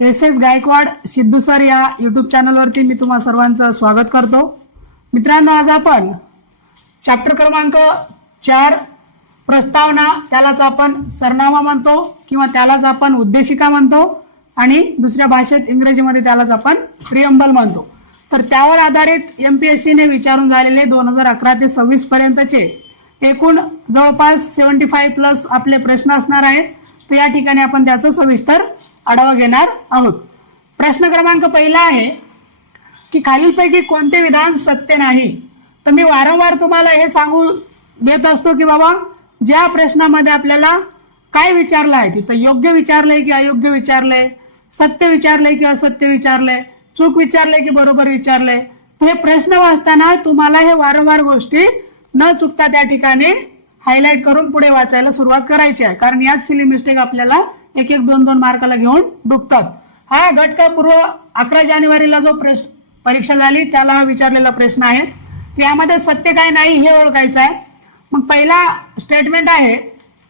S Gaikwad Sidhu sir या YouTube चॅनलवरती मी तुम्हा सर्वांचं स्वागत करतो। मित्रांनो, आज आपण चॅप्टर क्रमांक 4 प्रस्तावना, त्यालाच आपण सरनामा म्हणतो किंवा त्यालाच आपण उद्देशिका म्हणतो आणि दुसऱ्या भाषेत इंग्रजीमध्ये त्यालाच आपण प्रियम्बल म्हणतो। तर त्यावर आधारित एमपीएससी ने विचारून झालेले 2011 ते 26 पर्यंतचे एकूण जवळपास 75+ आपले प्रश्न असणार आहेत। तर या ठिकाणी आपण त्याचं सविस्तर आढावा घेणार आहोत। प्रश्न क्रमांक पहिला आहे की खालीलपैकी कोणते विधान सत्य नाही। तर मी वारंवार तुम्हाला हे सांगू देत असतो की बाबा ज्या प्रश्नामध्ये आपल्याला काय विचारलं आहे तिथं योग्य विचारलंय की अयोग्य विचारलंय, सत्य विचारलंय की असत्य विचारलंय, चूक विचारलंय की बरोबर विचारलंय, हे प्रश्न वाचताना तुम्हाला हे वारंवार गोष्टी न चुकता त्या ठिकाणी हायलाइट करून पुढे वाचायला सुरुवात करायची आहे। कारण याच सिली मिस्टेक आपल्याला 1-1, 2-2 मार्काला घेऊन डुबतात। हा घटकापूर्व 11 जानेवारीला जो परीक्षा झाली त्याला हा विचारलेला प्रश्न आहे। यामध्ये सत्य काय नाही हे ओळखायचं आहे। मग पहिला स्टेटमेंट आहे,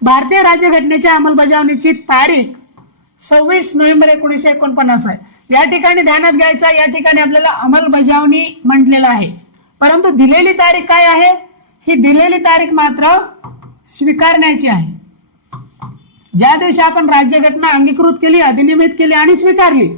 भारतीय राज्यघटनेच्या अंमलबजावणीची तारीख 26 नोव्हेंबर 1949 आहे। या ठिकाणी ध्यानात घ्यायचं, या ठिकाणी आपल्याला अंमलबजावणी म्हटलेलं आहे, परंतु दिलेली तारीख काय आहे? ही दिलेली तारीख मात्र स्वीकारण्याची आहे। ज्या दिवशी आपण राज्यघटना अंगीकृत केली, अधिनियमित केली आणि स्वीकारली,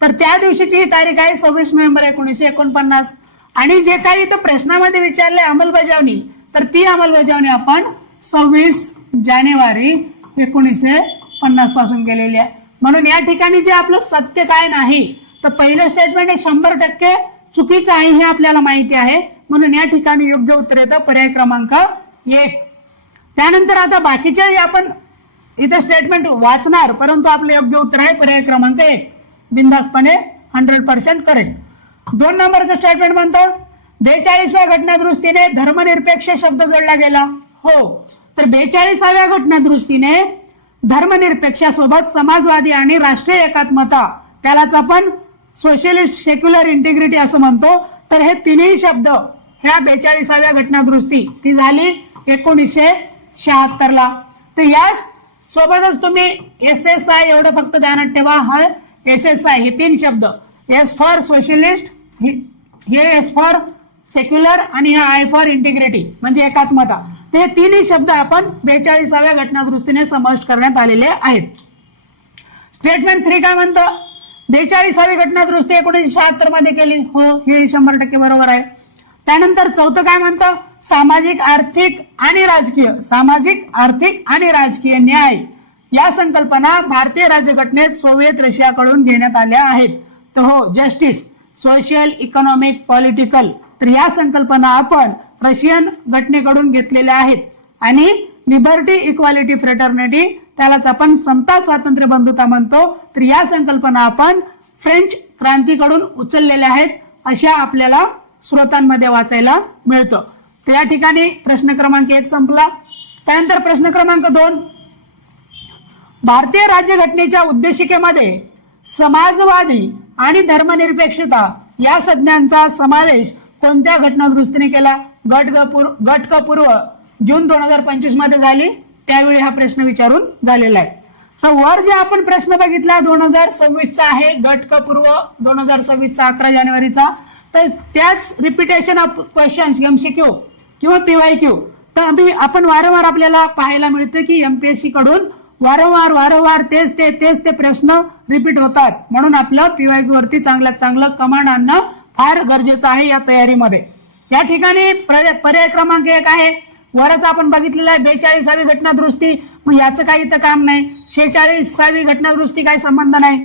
तर त्या दिवशीची ही तारीख आहे 26 नोव्हेंबर 1949। आणि जे काही इथं प्रश्नामध्ये विचारले अंमलबजावणी, तर ती अंमलबजावणी आपण 26 जानेवारी 1950 पासून केलेली आहे। म्हणून या ठिकाणी जे आपलं सत्य काय नाही, तर पहिलं स्टेटमेंट हे 100% चुकीचं आहे हे आपल्याला माहिती आहे। म्हणून या ठिकाणी योग्य उत्तर येतं पर्याय क्रमांक 1। त्यानंतर आता बाकीचे आपण इथे स्टेटमेंट वाचणार, परंतु आपलं योग्य उत्तर आहे पर्याय क्रमांक 1, बिनधास्तपणे 100% करेक्ट। 2 नंबरचं स्टेटमेंट म्हणतं 42व्या घटनादुरुस्तीने धर्मनिरपेक्ष शब्द जोडला गेला। हो, तर 42व्या घटनादुरुस्तीने धर्मनिरपेक्षासोबत समाजवादी आणि राष्ट्रीय एकात्मता, त्यालाच आपण सोशलिस्ट सेक्युलर इंटिग्रिटी असं म्हणतो। तर हे तिन्ही शब्द ह्या 42व्या घटनादुरुस्ती ती झाली 1976 ला। तर या सोबतच तुम्ही SSI एवढं फक्त ध्यानात ठेवा, हा SSI हे 3 शब्द, S फॉर सोशलिस्ट, हे S फॉर सेक्युलर आणि हा I फॉर इंटिग्रिटी म्हणजे एकात्मता, ते तिन्ही शब्द आपण 42व्या घटनादुरुस्तीने समाविष्ट करण्यात आलेले आहेत। स्टेटमेंट 3 काय म्हणतं, 42वी घटनादुरुस्ती 1976 मध्ये केली। हो, हे 100% बरोबर आहे। त्यानंतर चौथं काय म्हणतं, सामाजिक आर्थिक आणि राजकीय न्याय या संकल्पना भारतीय राज्यघटनेत सोव्हिएत रशियाकडून घेण्यात आल्या आहेत। तर हो, जस्टिस, सोशल, इकॉनॉमिक, पॉलिटिकल, तर या संकल्पना आपण रशियन घटनेकडून घेतलेल्या आहेत। आणि लिबर्टी, इक्वालिटी, फ्रेटर्निटी, त्यालाच आपण समता, स्वातंत्र्य, बंधुता म्हणतो, तर या संकल्पना आपण फ्रेंच क्रांतीकडून उचललेल्या आहेत, अशा आपल्याला स्रोतांमध्ये वाचायला मिळतं। तर या ठिकाणी प्रश्न क्रमांक 1 संपला। त्यानंतर प्रश्न क्रमांक 2, भारतीय राज्यघटनेच्या उद्देशिकेमध्ये समाजवादी आणि धर्मनिरपेक्षता या संज्ञांचा समावेश कोणत्या घटनादुरुस्तीने केला? घटकपूर्व जून 2025 मध्ये झाली, त्यावेळी हा प्रश्न विचारून झालेला आहे। तर वर जे आपण प्रश्न बघितला 2026चा आहे, घटकपूर्व 2026चा 11 जानेवारीचा, तर त्याच रिपिटेशन ऑफ क्वेश्चन्स MCQ किंवा PYQ, तर आपण वारंवार आपल्याला पाहायला मिळतं की एमपीएससी कडून वारंवार तेच ते प्रश्न रिपीट होतात। म्हणून आपलं PYQ वरती चांगल्यात चांगलं कमांड आणणं फार गरजेचं आहे या तयारीमध्ये। या ठिकाणी पर्याय क्रमांक 1 आहे, वरच आपण बघितलेलं आहे 42वी घटनादुरुस्ती, मग याचं काही इथं काम नाही। 46वी घटनादुरुस्ती काय संबंध नाही,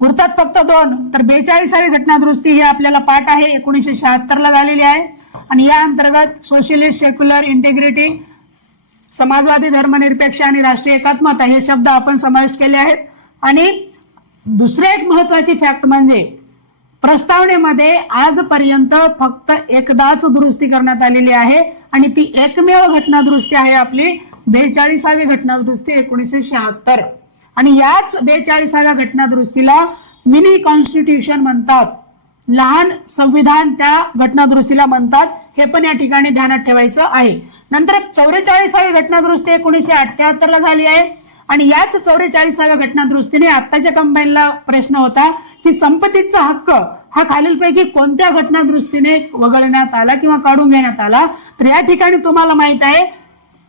उरतात फक्त 2। तर 42वी घटनादुरुस्ती ही आपल्याला पाठ आहे, 1976 ला झालेली आहे। आणि या अंतर्गत सोशलिस्ट, सेक्युलर, इंटिग्रिटी, समाजवादी, धर्मनिरपेक्ष आणि राष्ट्रीय एकात्मता हे शब्द आपण समाविष्ट केले आहेत। आणि दुसरे एक महत्वाची फॅक्ट म्हणजे प्रस्तावनेमध्ये आजपर्यंत फक्त एकदाच दुरुस्ती करण्यात आलेली आहे आणि ती एकमेव घटनादुरुस्ती आहे आपली 42वी घटनादुरुस्ती 1976। आणि याच 42व्या घटनादुरुस्तीला मिनी कॉन्स्टिट्यूशन म्हणतात, लहान संविधान त्या घटनादुरुस्तीला म्हणतात, हे पण या ठिकाणी ध्यानात ठेवायचं आहे। नंतर 44वी घटनादुरुस्ती 1978 ला झाली आहे आणि याच 44व्या घटनादुरुस्तीने आताच्या कंबाईनला प्रश्न होता की संपत्तीचा हक्क हा खालीलपैकी कोणत्या घटनादुरुस्तीने वगळण्यात आला किंवा काढून घेण्यात आला. तर या ठिकाणी तुम्हाला माहित आहे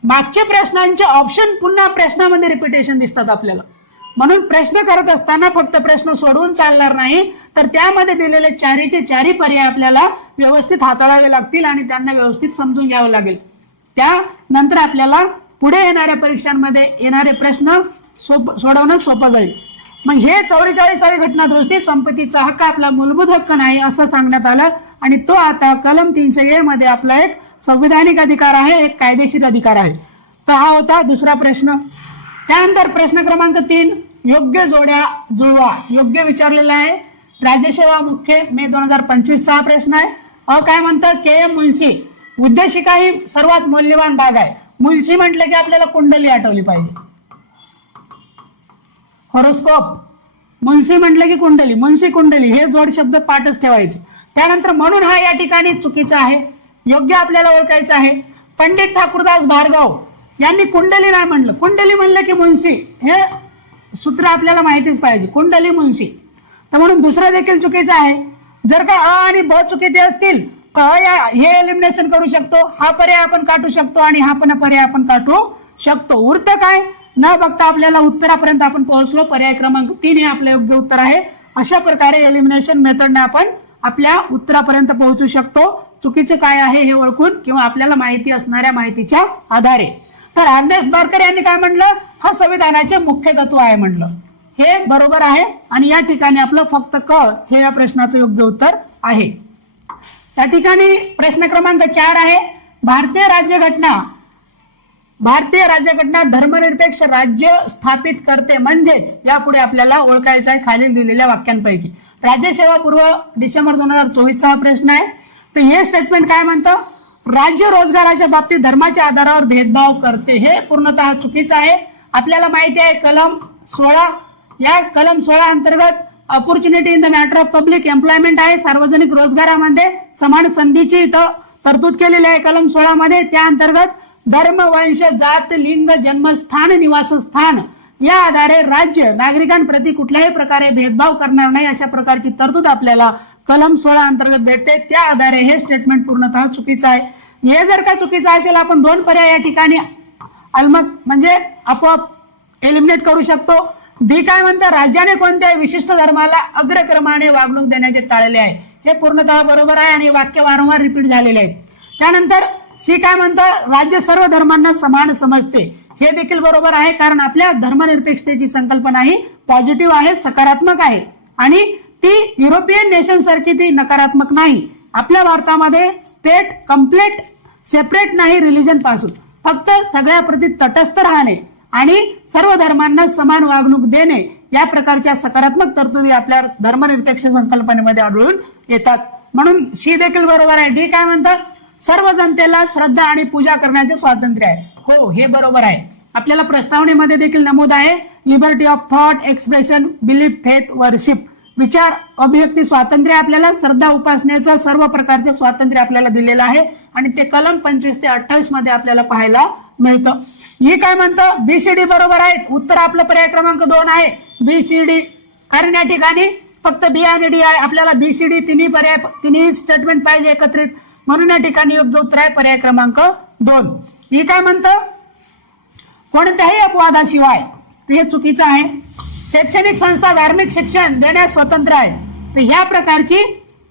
मागच्या प्रश्नांचे ऑप्शन पुन्हा प्रश्नामध्ये रिपिटेशन दिसतात आपल्याला, म्हणून प्रश्न करत असताना फक्त प्रश्न सोडवून चालणार नाही, तर त्यामध्ये दिलेले चारही पर्याय आपल्याला व्यवस्थित हाताळावे लागतील आणि त्यांना व्यवस्थित समजून घ्यावं लागेल. त्यानंतर आपल्याला पुढे येणाऱ्या परीक्षांमध्ये येणारे प्रश्न सोडवणं सोपं जाईल. मग हे 44वी घटनादुरुस्ती संपत्तीचा हक्क आपला मूलभूत हक्क नाही असं सांगण्यात आलं आणि तो आता कलम 300A मध्ये आपला एक संविधानिक अधिकार आहे, एक कायदेशीर अधिकार आहे. तर हा होता दुसरा प्रश्न. त्यानंतर प्रश्न क्रमांक 3, योग्य जोड्या जुळवा. योग्य विचारलेला आहे. राज्यसेवा मुख्य मे 2025 हा प्रश्न आहे. काय म्हणतं, KM मुन्शी उद्देशिका ही सर्वात मौल्यवान भाग आहे. मुन्शी म्हटलं की आपल्याला कुंडली आठवली पाहिजे, हॉरोस्कोप. मुन्शी म्हटलं की कुंडली, मुन्शी कुंडली हे जोड शब्द पाठच ठेवायचे. त्यानंतर म्हणून हा या ठिकाणी चुकीचा आहे. योग्य आपल्याला ओळखायचं आहे. पंडित ठाकूरदास भार्गव यांनी कुंडली नाही म्हणलं, कुंडली म्हणलं की मुन्शी. हे सूत्र आपल्याला माहितीच पाहिजे, कुंडली मुन्शी. तर म्हणून दुसरं देखील चुकीचं आहे. जर का अ आणि ब चुकीचे असतील तर हे एलिमिनेशन करू शकतो, हा पर्याय आपण काढू शकतो आणि हा पण पर्याय आपण काढू शकतो. उरतं काय, न बघता आपल्याला उत्तरापर्यंत आपण पोहोचलो. पर्याय क्रमांक 3 हे आपलं योग्य उत्तर आहे. अशा प्रकारे एलिमिनेशन मेथडने आपण आपल्या उत्तरापर्यंत पोहोचू शकतो, चुकीचं काय आहे हे ओळखून किंवा आपल्याला माहिती असणाऱ्या माहितीच्या आधारे. तर अरनेस्ट बर्कर यांनी काय म्हणलं, हा संविधानाचे मुख्य तत्व आहे म्हटलं. हे बरोबर आहे आणि या ठिकाणी आपलं फक्त क हे या प्रश्नाचं योग्य उत्तर आहे. या ठिकाणी प्रश्न क्रमांक 4 आहे. भारतीय राज्यघटना धर्मनिरपेक्ष राज्य स्थापित करते, म्हणजेच यापुढे आपल्याला ओळखायचं आहे खालील दिलेल्या वाक्यांपैकी. राज्यसेवा पूर्व डिसेंबर 2024 हा प्रश्न आहे. तर हे स्टेटमेंट काय म्हणतं, राज्य रोजगाराच्या बाबतीत धर्माच्या आधारावर भेदभाव करते. हे पूर्णतः चुकीचं आहे. आपल्याला माहिती आहे कलम 16, या कलम 16 अंतर्गत opportunity in the matter of public employment आहे. सार्वजनिक रोजगारामध्ये समान संधीची इथं तरतूद केलेली आहे कलम 16 मध्ये. त्या अंतर्गत धर्म, वंश, जात, लिंग, जन्मस्थान, निवासस्थान या आधारे राज्य नागरिकांप्रती कुठल्याही प्रकारे भेदभाव करणार नाही अशा प्रकारची तरतूद आपल्याला कलम 16 अंतर्गत भेटते. त्या आधारे हे स्टेटमेंट पूर्णतः चुकीचं आहे. हे जर का चुकीचं असेल आपण दोन पर्याय या ठिकाणी म्हणजे आपोआप एलिमिनेट करू शकतो. बी काय म्हणतं, राज्याने कोणत्याही विशिष्ट धर्माला अग्रक्रमाने वागणूक देण्याचे टाळले आहे. हे पूर्णतः बरोबर आहे आणि वाक्य वारंवार रिपीट झालेले आहे. त्यानंतर सी काय म्हणतं, राज्य सर्व धर्मांना समान समजते. हे देखील बरोबर आहे, कारण आपल्या धर्मनिरपेक्षतेची संकल्पना ही पॉझिटिव्ह आहे, सकारात्मक आहे आणि ती युरोपियन नेशन सारखी ती नकारात्मक नाही. आपल्या भारतामध्ये स्टेट कम्प्लीट सेपरेट नाही रिलिजन पासून, फक्त सगळ्या प्रती तटस्थ राहणे आणि सर्व धर्मांना समान वागणूक देणे या प्रकारच्या सकारात्मक तरतुदी आपल्या धर्मनिरपेक्ष संकल्पनेमध्ये आढळून येतात. म्हणून सी देखील बरोबर आहे. डी काय म्हणतात, सर्व जनतेला श्रद्धा आणि पूजा करण्याचे स्वातंत्र्य आहे. हो, हे बरोबर आहे. आपल्याला प्रस्तावनेमध्ये देखील नमूद आहे liberty of thought, expression, belief, faith, worship. विचार अभिव्यक्ती स्वातंत्र्य, आपल्याला श्रद्धा उपासनेचं सर्व प्रकारचे स्वातंत्र्य आपल्याला दिलेलं आहे आणि ते कलम 25 ते 28 मध्ये आपल्याला पाहायला मिळतं. हे काय म्हणतं, बीसीडी बरोबर आहे. उत्तर आपलं पर्याय क्रमांक 2 आहे, बीसीडी. कारण या ठिकाणी फक्त बी आणि डी आहे. आपल्याला बीसीडी तिन्ही स्टेटमेंट पाहिजे एकत्रित, म्हणून या ठिकाणी योग्य उत्तर आहे पर्याय क्रमांक 2. हे काय म्हणतं, कोणत्याही अपवादाशिवाय. हे चुकीचं आहे. शैक्षणिक संस्था धार्मिक शिक्षण देण्यास स्वतंत्र आहे. तर ह्या प्रकारची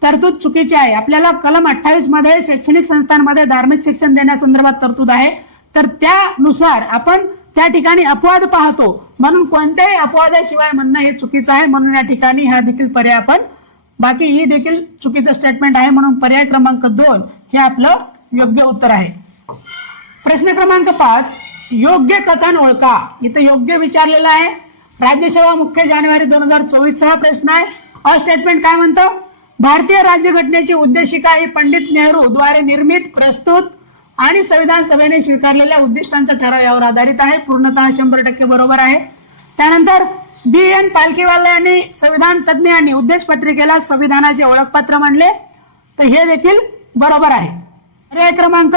तरतूद चुकीची आहे. आपल्याला कलम 28 मध्ये शैक्षणिक संस्थांमध्ये धार्मिक शिक्षण देण्यासंदर्भात तरतूद आहे. तर त्यानुसार आपण त्या ठिकाणी अपवाद पाहतो, म्हणून कोणत्याही अपवादाशिवाय म्हणणं हे चुकीचं आहे. म्हणून या ठिकाणी हा देखील पर्याय आपण, बाकी ही देखील चुकीचं स्टेटमेंट आहे. म्हणून पर्याय क्रमांक 2 हे आपलं योग्य उत्तर आहे. प्रश्न क्रमांक 5, योग्य कथन ओळखा. इथं योग्य विचारलेलं आहे. राज्यसेवा मुख्य जानेवारी 2024 हा प्रश्न आहे. हा स्टेटमेंट काय म्हणतं, भारतीय राज्यघटनेची उद्देशिका ही पंडित नेहरू द्वारे निर्मित, प्रस्तुत आणि संविधान सभेने स्वीकारलेल्या उद्दिष्टांचा ठराव यावर आधारित आहे. पूर्णतः 100% बरोबर आहे. त्यानंतर BN पालखीवाला यांनी संविधान तज्ञांनी उद्देश पत्रिकेला संविधानाचे ओळखपत्र म्हणले. तर हे देखील बरोबर आहे. पर्याय क्रमांक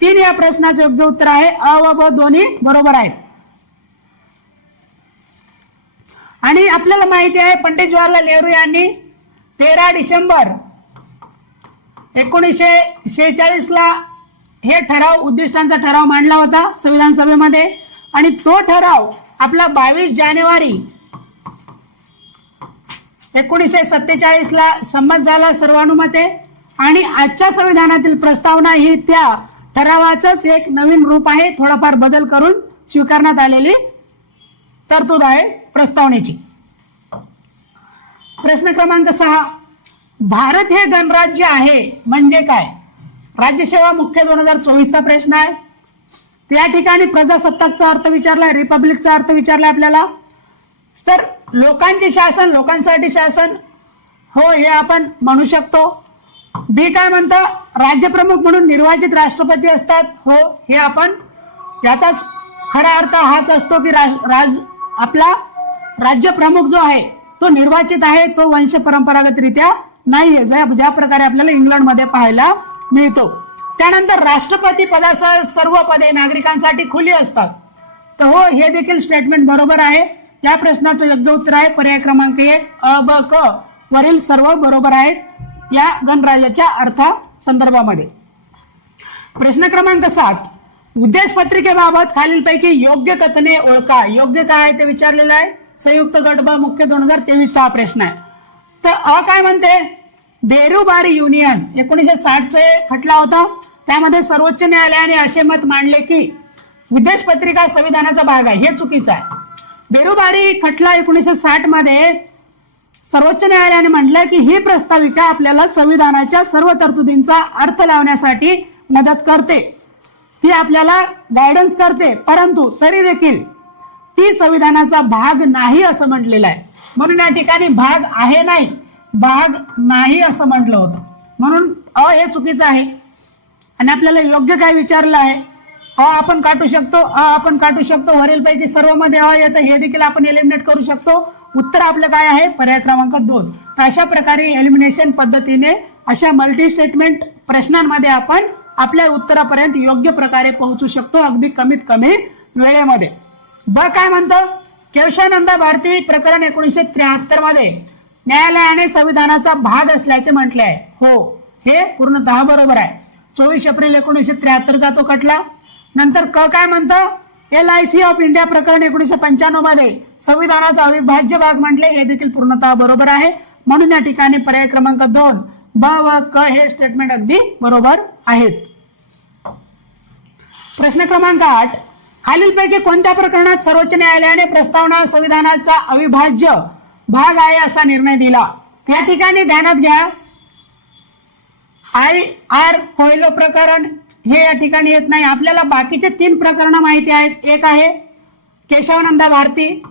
3 या प्रश्नाचे योग्य उत्तर आहे. अ व ब दोन्ही बरोबर आहेत. आणि आपल्याला माहिती आहे पंडित जवाहरलाल नेहरू यांनी 13 डिसेंबर 1946 ला हे ठराव उद्दिष्टांचा ठराव मांडला होता संविधान सभेमध्ये आणि तो ठराव आपला 22 जानेवारी 1947 ला संमत झाला सर्वानुमते आणि आजच्या संविधानातील प्रस्तावना ही त्या ठरावाचंच एक नवीन रूप आहे, थोडाफार बदल करून स्वीकारण्यात आलेली तरतूद आहे प्रस्तावनेची. प्रश्न क्रमांक 6, भारत हे गणराज्य आहे म्हणजे काय? राज्यसेवा मुख्य 2024 चा प्रश्न आहे. त्या ठिकाणी प्रजासत्ताकचा अर्थ विचारलाय, रिपब्लिकचा अर्थ विचारलाय आपल्याला. तर लोकांचे शासन, लोकांसाठी शासन, हो हे आपण म्हणू शकतो. बी काय म्हणतं, राज्यप्रमुख म्हणून निर्वाचित राष्ट्रपती असतात, हो हे आपण, याचाच खरा अर्थ हाच असतो की आपला राज्यप्रमुख जो आहे तो निर्वाचित आहे, तो वंश परंपरागतरित्या नाहीये, ज्या प्रकारे आपल्याला इंग्लंडमध्ये पाहायला मिळतो. त्यानंतर राष्ट्रपती पदासह सर्व पदे नागरिकांसाठी खुली असतात, तर हो हे देखील स्टेटमेंट बरोबर आहे. या प्रश्नाचं योग्य उत्तर आहे पर्याय क्रमांक 1 अ ब क वरील सर्व बरोबर आहेत या गणराज्याच्या अर्था संदर्भामध्ये. प्रश्न क्रमांक 7, उद्देश पत्रिकेबाबत खालीलपैकी योग्य कथने ओळखा. योग्य काय आहे ते विचारलेलं आहे. संयुक्त गट ब मुख्य 2023 चा प्रश्न आहे. तर अ काय म्हणते, बेरुबारी युनियन 1960 चे खटला होता, त्यामध्ये सर्वोच्च न्यायालयाने असे मत मांडले की उद्देश पत्रिका संविधानाचा भाग आहे, हे चुकीचं आहे. बेरुबारी खटला 1960 मध्ये सर्वोच्च न्यायालयाने म्हटलं की ही प्रस्ताविका आपल्याला संविधानाच्या सर्व तरतुदींचा अर्थ लावण्यासाठी मदत करते, ती आपल्याला गायडन्स करते, परंतु तरी देखील ती संविधानाचा भाग नाही असं म्हटलेलं आहे. म्हणून या ठिकाणी भाग आहे नाही, भाग नाही असं म्हटलं होतं, म्हणून अ हे चुकीचं आहे. आणि आपल्याला योग्य काय विचारलं आहे, अ आपण काटू शकतो, वरीलपैकी सर्व मध्ये अ येतं, हे देखील आपण एलिमिनेट करू शकतो. उत्तर आपलं काय आहे पर्याय क्रमांक 2. तर अशा प्रकारे एलिमिनेशन पद्धतीने अशा मल्टी स्टेटमेंट प्रश्नांमध्ये आपण आपल्या उत्तरापर्यंत योग्य प्रकारे पोहोचू शकतो, अगदी कमीत कमी वेळेमध्ये. ब काय म्हणतं, केशवानंद भारती प्रकरण 1973 मध्ये न्यायालयाने संविधानाचा भाग असल्याचे म्हटले आहे, हो हे पूर्णतः बरोबर आहे. 24 एप्रिल 1973 चा तो खटला. नंतर क काय म्हणतं, LIC ऑफ इंडिया प्रकरण 1995 मध्ये संविधानाचा अविभाज्य भाग म्हटले, हे देखील पूर्णतः बरोबर आहे. म्हणून या ठिकाणी पर्याय क्रमांक 2 ब व क हे स्टेटमेंट अगदी बरोबर आहेत. प्रश्न क्रमांक 8, खालीलपैकी कोणत्या प्रकरणात सर्वोच्च न्यायालयाने प्रस्तावना संविधानाचा अविभाज्य भाग आहे असा निर्णय दिला? या ठिकाणी ध्यानात घ्या, IR कोयलो प्रकरण हे या ठिकाणी येत नाही. आपल्याला बाकीचे 3 प्रकरण माहिती आहेत. एक आहे केशवानंद भारती,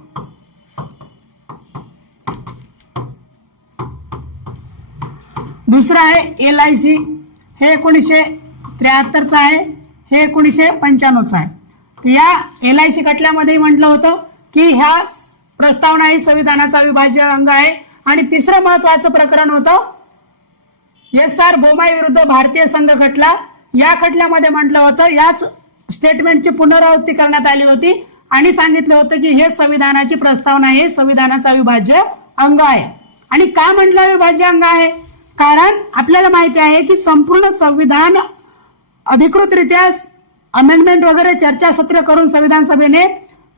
दुसरा आहे LIC, हे 1973 चा आहे, हे 1995 चा आहे. तर या LIC खटल्यामध्ये म्हटलं होतं की ह्या प्रस्तावना ही संविधानाचा अविभाज्य अंग आहे. आणि तिसरं महत्वाचं प्रकरण होतं SR बोमाई विरुद्ध भारतीय संघ खटला. या खटल्यामध्ये म्हटलं होतं, याच स्टेटमेंटची पुनरावृत्ती करण्यात आली होती आणि सांगितलं होतं की हे संविधानाची प्रस्तावना हे संविधानाचा अविभाज्य अंग आहे. आणि का म्हटलं अविभाज्य अंग आहे? कारण आपल्याला माहिती आहे की संपूर्ण संविधान अधिकृतरित्या अमेंडमेंट वगैरे चर्चासत्र करून संविधान सभेने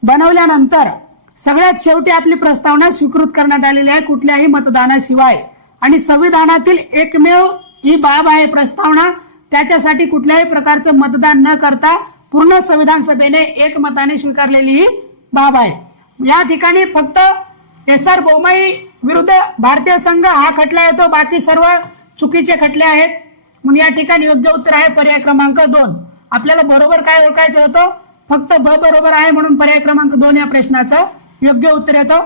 बनवल्यानंतर सगळ्यात शेवटी आपली प्रस्तावना स्वीकृत करण्यात आलेली आहे कुठल्याही मतदानाशिवाय. आणि संविधानातील एकमेव ही बाब आहे प्रस्तावना, त्याच्यासाठी कुठल्याही प्रकारचं मतदान न करता पूर्ण संविधान सभेने एकमताने स्वीकारलेली ही बाब आहे. या ठिकाणी फक्त SR बोमाई विरुद्ध भारतीय संघ हा खटला येतो, बाकी सर्व चुकीचे खटले आहेत. म्हणून या ठिकाणी योग्य उत्तर आहे पर्याय क्रमांक 2. आपल्याला बरोबर काय ओळखायचं होतं, फक्त ब बरोबर आहे, म्हणून पर्याय क्रमांक 2 या प्रश्नाचं योग्य उत्तर येतं.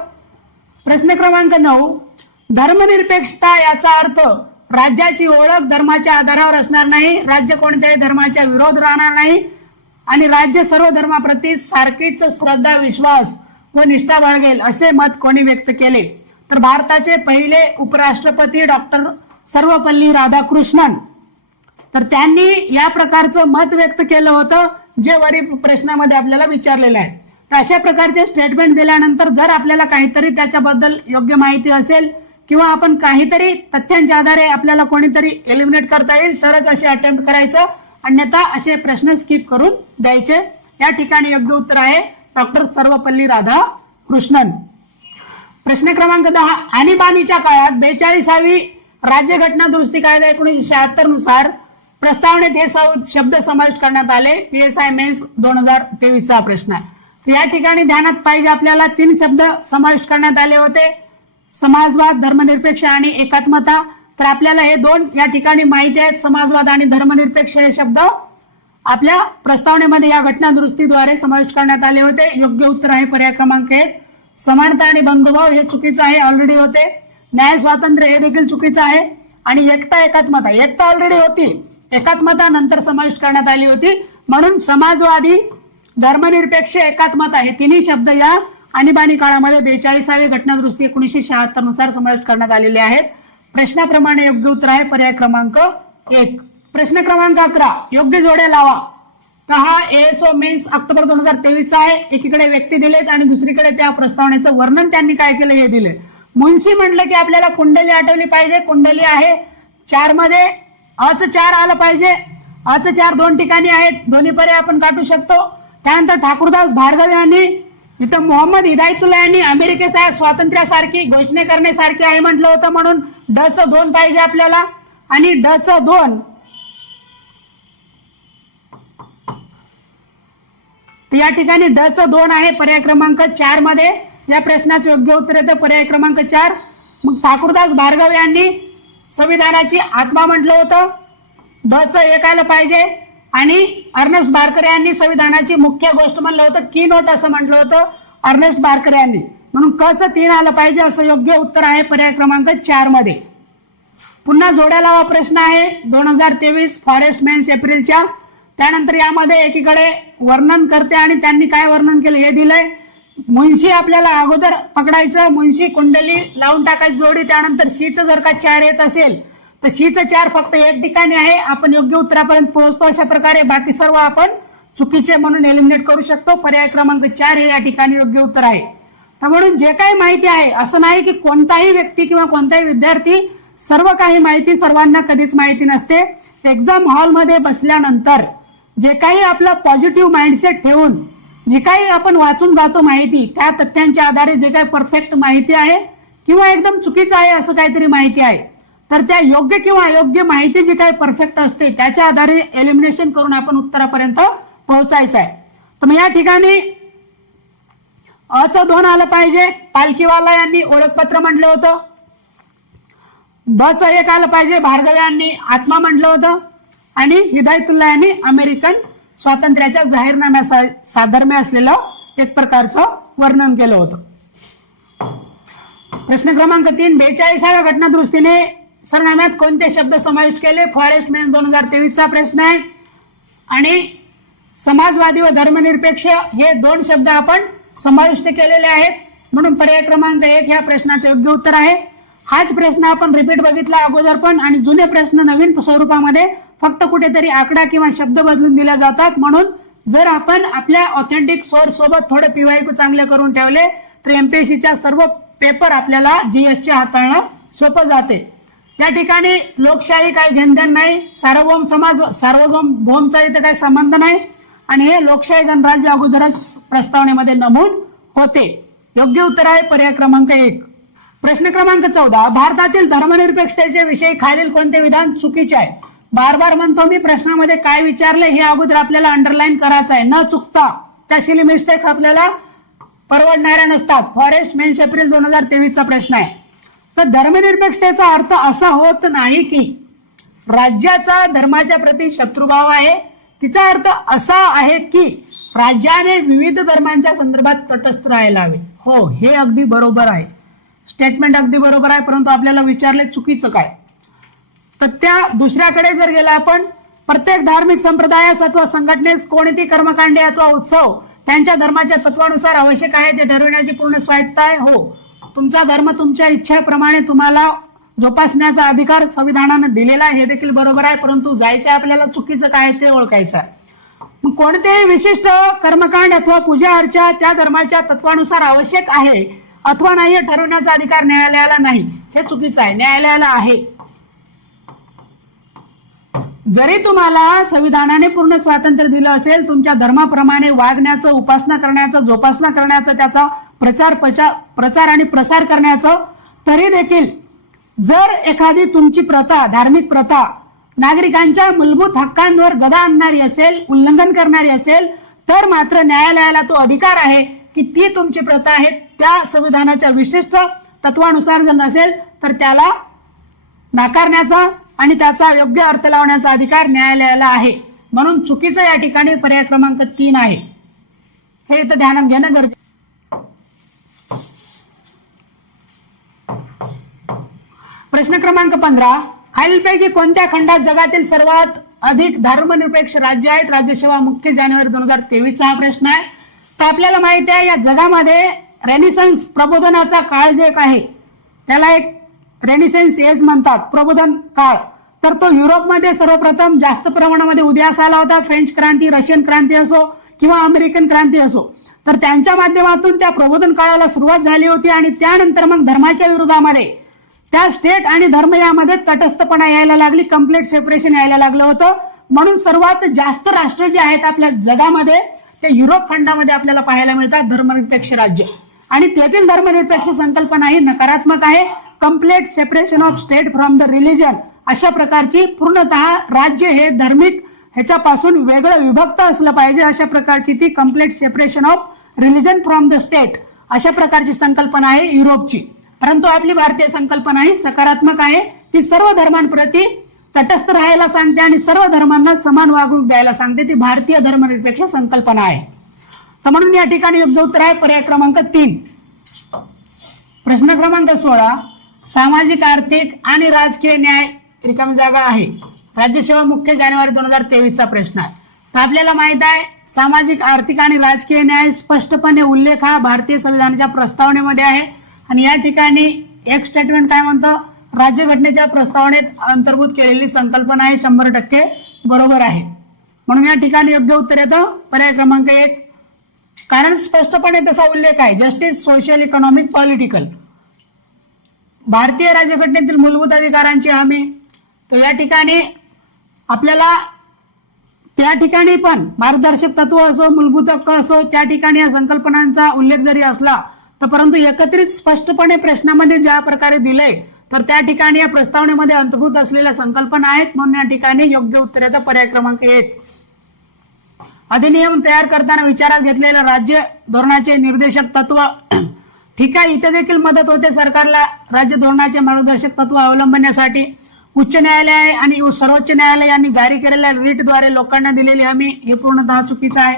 प्रश्न क्रमांक 9, धर्मनिरपेक्षता याचा अर्थ राज्याची ओळख धर्माच्या आधारावर असणार नाही, राज्य कोणत्याही धर्माच्या विरोध राहणार नाही आणि राज्य सर्व धर्माप्रती सारखीच श्रद्धा, विश्वास व निष्ठा बाळगेल असे मत कोणी व्यक्त केले? तर भारताचे पहिले उपराष्ट्रपती डॉक्टर सर्वपल्ली राधाकृष्णन. तर त्यांनी या प्रकारचं मत व्यक्त केलं होतं जे वरील प्रश्नामध्ये आपल्याला विचारलेलं आहे. तर अशा प्रकारचे स्टेटमेंट दिल्यानंतर जर आपल्याला काहीतरी त्याच्याबद्दल योग्य माहिती असेल किंवा आपण काहीतरी तथ्यांच्या आधारे आपल्याला कोणीतरी एलिमिनेट करता येईल तरच असे अटेम्प्ट करायचं, अन्यथा असे प्रश्न स्किप करून द्यायचे. या ठिकाणी योग्य उत्तर आहे डॉक्टर सर्वपल्ली राधाकृष्णन. प्रश्न क्रमांक 10. आणीबाणीच्या काळात 42वी राज्य घटना दुरुस्ती कायदा 1976 नुसार प्रस्तावनेत हे शब्द समाविष्ट करण्यात आले. PSI मेन्स 2023 चा प्रश्न आहे. या ठिकाणी ध्यानात पाहिजे आपल्याला 3 शब्द समाविष्ट करण्यात आले होते, समाजवाद, धर्मनिरपेक्ष आणि एकात्मता. तर आपल्याला हे 2 या ठिकाणी माहिती आहेत. समाजवाद आणि धर्मनिरपेक्ष हे शब्द आपल्या प्रस्तावनेमध्ये या घटना दुरुस्तीद्वारे समाविष्ट करण्यात आले होते. योग्य उत्तर आहे पर्याय क्रमांक 1. समानता आणि बंधुभाव हे चुकीचं आहे, ऑलरेडी होते. न्याय स्वातंत्र्य हे देखील चुकीचं आहे. आणि एकता एकात्मता, एकता ऑलरेडी होती, एकात्मता नंतर समाविष्ट करण्यात आली होती. म्हणून समाजवादी, धर्मनिरपेक्ष, एकात्मता हे तिन्ही शब्द या आणीबाणी काळामध्ये 42वी घटना दुरुस्ती 1976 नुसार समाविष्ट करण्यात आलेले आहेत. प्रश्नाप्रमाणे योग्य उत्तर आहे पर्याय क्रमांक 1. प्रश्न क्रमांक 11. योग्य जोड्या लावा. तर हा ASO मेन्स ऑक्टोबर 2023 आहे. एकीकडे व्यक्ती दिलेत आणि दुसरीकडे त्या प्रस्तावनेचं वर्णन त्यांनी काय केलं हे दिले. मुन्शी म्हटलं की आपल्याला कुंडली आठवली पाहिजे. कुंडली आहे 4 मध्ये, अचं 4 आलं पाहिजे. अचं 4 2 ठिकाणी आहेत, दोन्ही पर्याय आपण काढू शकतो. त्यानंतर ठाकूरदास भार्गव यांनी इथं मोहम्मद हिदायतुल्ला यांनी अमेरिकेच्या स्वातंत्र्यासारखी घोषणा करण्यासारखी आहे म्हटलं होतं, म्हणून ड चं 2 पाहिजे आपल्याला. आणि ड चं 2 या ठिकाणी ड चं 2 आहे पर्याय क्रमांक 4 मध्ये. या प्रश्नाचे योग्य उत्तर येतं पर्याय क्रमांक 4. मग ठाकूरदास भार्गव यांनी संविधानाची आत्मा म्हटलं होतं, ड चं 1 आलं पाहिजे. आणि अर्नेस्ट बारकर यांनी संविधानाची मुख्य गोष्ट म्हणलं होतं, की नोट असं म्हटलं होतं अर्नेस्ट बारकर यांनी, म्हणून क चं 3 आलं पाहिजे. असं योग्य उत्तर आहे पर्याय क्रमांक 4 मध्ये. पुन्हा जोड्या लावा प्रश्न आहे 2023 फॉरेस्ट मेन्स एप्रिलच्या. त्यानंतर यामध्ये एकीकडे वर्णन करते आणि त्यांनी काय वर्णन केलं हे दिलंय. मुन्शी आपल्याला अगोदर पकडायचं, मुन्शी कुंडली लावून टाकायची जोडी. त्यानंतर शीचं जर का 4 येत असेल तर शीचं 4 फक्त एक ठिकाणी आहे. आपण योग्य उत्तरापर्यंत पोहोचतो. अशा प्रकारे बाकी सर्व आपण चुकीचे म्हणून एलिमिनेट करू शकतो. पर्याय क्रमांक 4 हे या ठिकाणी योग्य उत्तर आहे. तर म्हणून जे काही माहिती आहे, असं नाही की कोणताही व्यक्ती किंवा कोणताही विद्यार्थी सर्व काही माहिती सर्वांना कधीच माहिती नसते. एक्झाम हॉलमध्ये बसल्यानंतर जे काही आपलं पॉझिटिव्ह माइंडसेट ठेवून जी काही आपण वाचून जातो माहिती, त्या तथ्यांच्या आधारे जे काही परफेक्ट माहिती आहे किंवा एकदम चुकीचं आहे असं काहीतरी माहिती आहे, तर त्या योग्य किंवा अयोग्य माहिती जी काही परफेक्ट असते त्याच्या आधारे एलिमिनेशन करून आपण उत्तरापर्यंत पोहोचायचं आहे. तर मग या ठिकाणी अ चं 2 आलं पाहिजे. पालखीवाला यांनी ओळखपत्र म्हटलं होतं. ब चं 1 आलं पाहिजे. भार्गव यांनी आत्मा म्हटलं होतं. आणि हिदायतुल्ला यांनी अमेरिकन स्वातंत्र्याच्या जाहीरनाम्या साधर्म्य असलेलं एक प्रकारचं वर्णन केलं होतं. प्रश्न क्रमांक 3. 42व्या घटना दुरुस्तीने सरनाम्यात कोणते शब्द समाविष्ट केले. फॉरेस्ट मेन्स 2023 चा प्रश्न आहे. आणि समाजवादी व धर्मनिरपेक्ष हे 2 शब्द आपण समाविष्ट केलेले आहेत, म्हणून पर्याय क्रमांक 1 ह्या प्रश्नाचे योग्य उत्तर आहे. हाच प्रश्न आपण रिपीट बघितला अगोदर पण, आणि जुने प्रश्न नवीन स्वरूपामध्ये फक्त कुठेतरी आकडा किंवा शब्द बदलून दिले जातात. म्हणून जर आपण आपल्या ऑथेंटिक सोर्स सोबत थोडे PYQ चांगले करून ठेवले तर MPSCच्या सर्व पेपर आपल्याला GS हाताळणं सोपं जाते. त्या ठिकाणी लोकशाही काही घेणदेण नाही, सार्वभौम समाज सार्वभौमचा इथे काही संबंध नाही. आणि हे लोकशाही गणराज्य अगोदरच प्रस्तावनेमध्ये नमूद होते. योग्य उत्तर आहे पर्याय क्रमांक 1. प्रश्न क्रमांक 14. भारतातील धर्मनिरपेक्षतेचे विषयी खालील कोणते विधान चुकीचे आहे. बार बार म्हणतो मी, प्रश्नामध्ये काय विचारले हे अगोदर आपल्याला अंडरलाईन करायचं आहे न चुकता. त्या सिली मिस्टेक्स आपल्याला परवडणाऱ्या नसतात. फॉरेस्ट मेन्स एप्रिल 2023 चा प्रश्न आहे. तर धर्मनिरपेक्षतेचा अर्थ असा होत नाही की राज्याचा धर्माच्या प्रती शत्रुभाव आहे. तिचा अर्थ असा आहे की राज्याने विविध धर्मांच्या संदर्भात तटस्थ राहायला हवे. हो, हे अगदी बरोबर आहे, स्टेटमेंट अगदी बरोबर आहे. परंतु आपल्याला विचारले चुकीचं काय. तर त्या दुसऱ्याकडे जर गेला आपण, प्रत्येक धार्मिक संप्रदायास अथवा संघटनेस कोणती कर्मकांडे अथवा उत्सव त्यांच्या धर्माच्या तत्वानुसार आवश्यक आहे ते ठरविण्याची पूर्ण स्वायत्तता आहे. हो, तुमचा धर्म तुमच्या इच्छेप्रमाणे तुम्हाला जोपासण्याचा अधिकार संविधानाने दिलेला आहे, हे देखील बरोबर आहे. परंतु जायचं आपल्याला चुकीचं काय ते ओळखायचं आहे. कोणतेही विशिष्ट कर्मकांड अथवा पूजा अर्चा त्या धर्माच्या तत्वानुसार आवश्यक आहे अथवा नाही हे ठरवण्याचा अधिकार न्यायालयाला नाही, हे चुकीचं आहे. न्यायालयाला आहे. जरी तुम्हाला संविधानाने पूर्ण स्वातंत्र्य दिलं असेल तुमच्या धर्माप्रमाणे वागण्याचं, उपासना करण्याचं, जोपासना करण्याचं, त्याचा प्रचार आणि प्रसार करण्याचं, तरी देखील जर एखादी तुमची प्रथा, धार्मिक प्रथा नागरिकांच्या मूलभूत हक्कांवर गदा आणणारी असेल, उल्लंघन करणारी असेल, तर मात्र न्यायालयाला तो अधिकार आहे की ती तुमची प्रथा आहे त्या संविधानाच्या विशिष्ट तत्वानुसार जर नसेल तर त्याला नाकारण्याचा आणि त्याचा योग्य अर्थ लावण्याचा अधिकार न्यायालयाला आहे. म्हणून चुकीचं या ठिकाणी पर्याय क्रमांक 3 आहे. हे इथं ध्यानात घेणं गरजेचं. प्रश्न क्रमांक 15. खालीलपैकी कोणत्या खंडात जगातील सर्वात अधिक धर्मनिरपेक्ष राज्य आहेत? राज्यसेवा मुख्य जानेवारी 2023 हा प्रश्न आहे. तर आपल्याला माहिती आहे या जगामध्ये रेनिसन्स प्रबोधनाचा काळ जे एक आहे त्याला एक रेनिसन्स एज म्हणतात, प्रबोधन काळ. तर तो युरोपमध्ये सर्वप्रथम जास्त प्रमाणामध्ये उदयास आला होता. फ्रेंच क्रांती, रशियन क्रांती असो किंवा अमेरिकन क्रांती असो, तर त्यांच्या माध्यमातून त्या प्रबोधन काळाला सुरुवात झाली होती आणि त्यानंतर मग धर्माच्या विरोधामध्ये त्या स्टेट आणि धर्म यामध्ये तटस्थपणा यायला लागली, कम्प्लीट सेपरेशन यायला लागलं होतं. म्हणून सर्वात जास्त राष्ट्र जे आहेत आपल्या जगामध्ये ते युरोप खंडामध्ये आपल्याला पाहायला मिळतात धर्मनिरपेक्ष राज्य. आणि तेथील धर्मनिरपेक्ष संकल्पना ही नकारात्मक आहे. Complete separation of state from the religion अशा प्रकारची, पूर्णतः राज्य हे धार्मिक ह्याच्यापासून वेगळं विभक्त असलं पाहिजे अशा प्रकारची ती complete separation of religion from the state अशा प्रकारची संकल्पना आहे युरोपची. परंतु आपली भारतीय संकल्पना ही सकारात्मक आहे. ती सर्व धर्मांप्रती तटस्थ राहायला सांगते आणि सर्व धर्मांना समान वागणूक द्यायला सांगते. ती भारतीय धर्मनिरपेक्ष संकल्पना आहे. तर म्हणून या ठिकाणी योग्य उत्तर आहे पर्याय क्रमांक 3. प्रश्न क्रमांक 16. सामाजिक, आर्थिक आणि राजकीय न्याय रिकामी जागा आहे. राज्यसेवा मुख्य जानेवारी 2023 प्रश्न आहे. तर आपल्याला माहित आहे सामाजिक, आर्थिक आणि राजकीय न्याय स्पष्टपणे उल्लेख हा भारतीय संविधानाच्या प्रस्तावनेमध्ये आहे. आणि या ठिकाणी एक स्टेटमेंट काय म्हणतं, राज्यघटनेच्या प्रस्तावनेत अंतर्भूत केलेली संकल्पना आहे 100% बरोबर आहे. म्हणून या ठिकाणी योग्य उत्तर येतं पर्याय क्रमांक 1. कारण स्पष्टपणे तसा उल्लेख आहे. जस्टिस, सोशल, इकॉनॉमिक, पॉलिटिकल, भारतीय राज्यघटनेतील मूलभूत अधिकारांची हमी. तर या ठिकाणी आपल्याला त्या ठिकाणी पण मार्गदर्शक तत्व असो, मूलभूत हक्क असो, त्या ठिकाणी या संकल्पनांचा उल्लेख जरी असला तर परंतु एकत्रित स्पष्टपणे प्रश्नामध्ये ज्या प्रकारे दिले तर त्या ठिकाणी या प्रस्तावनेमध्ये अंतर्भूत असलेल्या संकल्पना आहेत. म्हणून या ठिकाणी योग्य उत्तर येतं पर्याय क्रमांक 1. अधिनियम तयार करताना विचारात घेतलेल्या राज्य धोरणाचे निर्देशक तत्व. ठीक आहे, इथे देखील मदत होते सरकारला राज्य धोरणाचे मार्गदर्शक तत्व अवलंबण्यासाठी. उच्च न्यायालय आणि सर्वोच्च न्यायालय यांनी जारी केलेल्या रीटद्वारे लोकांना दिलेली हमी हे पूर्णतः चुकीचं आहे.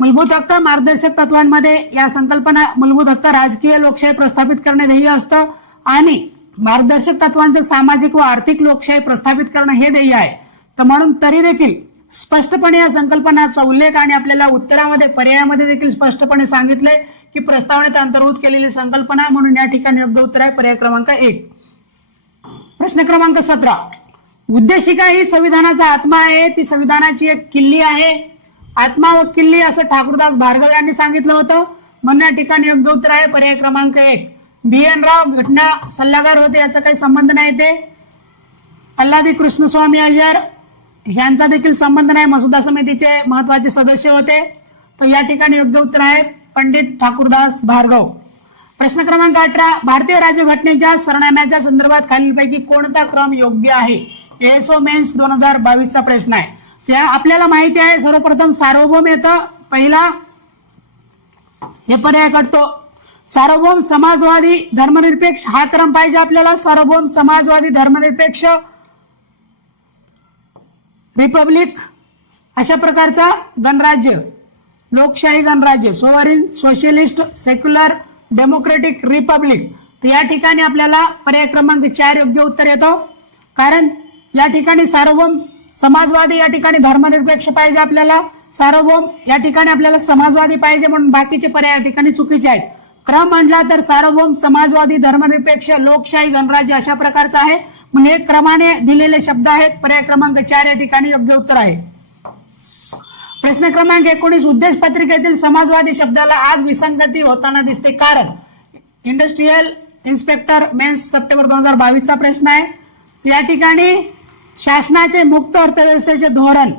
मूलभूत हक्क मार्गदर्शक तत्वांमध्ये या संकल्पना मूलभूत हक्क राजकीय लोकशाही प्रस्थापित करणे ध्येय असतं आणि मार्गदर्शक तत्वांचं सामाजिक व आर्थिक लोकशाही प्रस्थापित करणं हे ध्येय आहे. तर म्हणून तरी देखील स्पष्टपणे या संकल्पनाचा उल्लेख आणि आपल्याला उत्तरामध्ये पर्यायामध्ये देखील स्पष्टपणे सांगितले की प्रस्तावनेत अंतर्भूत केलेली संकल्पना. म्हणून या ठिकाणी योग्य उत्तर आहे पर्याय क्रमांक 1. प्रश्न क्रमांक 17. उद्देशिका ही संविधानाचा आत्मा आहे. ती संविधानाची एक किल्ली आहे. आत्मा व किल्ली असं ठाकूरदास भार्गव यांनी सांगितलं होतं. म्हणून या ठिकाणी योग्य उत्तर आहे पर्याय क्रमांक 1. BN राव घटना सल्लागार होते, याचा काही संबंध नाही. ते अल्लादी कृष्णस्वामी अय्यर यांचा देखील संबंध नाही, मसुदा समितीचे महत्वाचे सदस्य होते. तर या ठिकाणी योग्य उत्तर आहे पंडित ठाकूरदास भार्गव. प्रश्न क्रमांक 18. भारतीय राज्यघटनेच्या सरनाम्याच्या संदर्भात खालीलपैकी कोणता क्रम योग्य आहे? ASO मेन्स 2022 प्रश्न आहे. त्या आपल्याला माहिती आहे सर्वप्रथम सार्वभौम येतं पहिला, हे पर्याय करतो. सार्वभौम, समाजवादी, धर्मनिरपेक्ष हा क्रम पाहिजे आपल्याला. सार्वभौम, समाजवादी, धर्मनिरपेक्ष, रिपब्लिक अशा प्रकारचा गणराज्य, लोकशाही गणराज्य, sovereign, socialist, secular, democratic, Republic. तर या ठिकाणी आपल्याला पर्याय क्रमांक 4 योग्य उत्तर येतं. कारण या ठिकाणी सार्वभौम समाजवादी, या ठिकाणी धर्मनिरपेक्ष पाहिजे आपल्याला. सार्वभौम या ठिकाणी आपल्याला समाजवादी पाहिजे, म्हणून बाकीचे पर्याय या ठिकाणी चुकीचे आहेत. क्रम म्हटला तर सार्वभौम, समाजवादी, धर्मनिरपेक्ष, लोकशाही, गणराज्य अशा प्रकारचा आहे. म्हणजे क्रमाने दिलेले शब्द आहेत. पर्याय क्रमांक 4 या ठिकाणी योग्य उत्तर आहे. प्रश्न क्रमांक 19, उद्देश पत्रिकेतील समाजवादी शब्दाला आज विसंगती होताना दिसते, कारण? इंडस्ट्रियल इन्स्पेक्टर मेन्स सप्टेंबर 2022 चा प्रश्न आहे. या ठिकाणी शासनाचे मुक्त अर्थव्यवस्थेचे धोरण,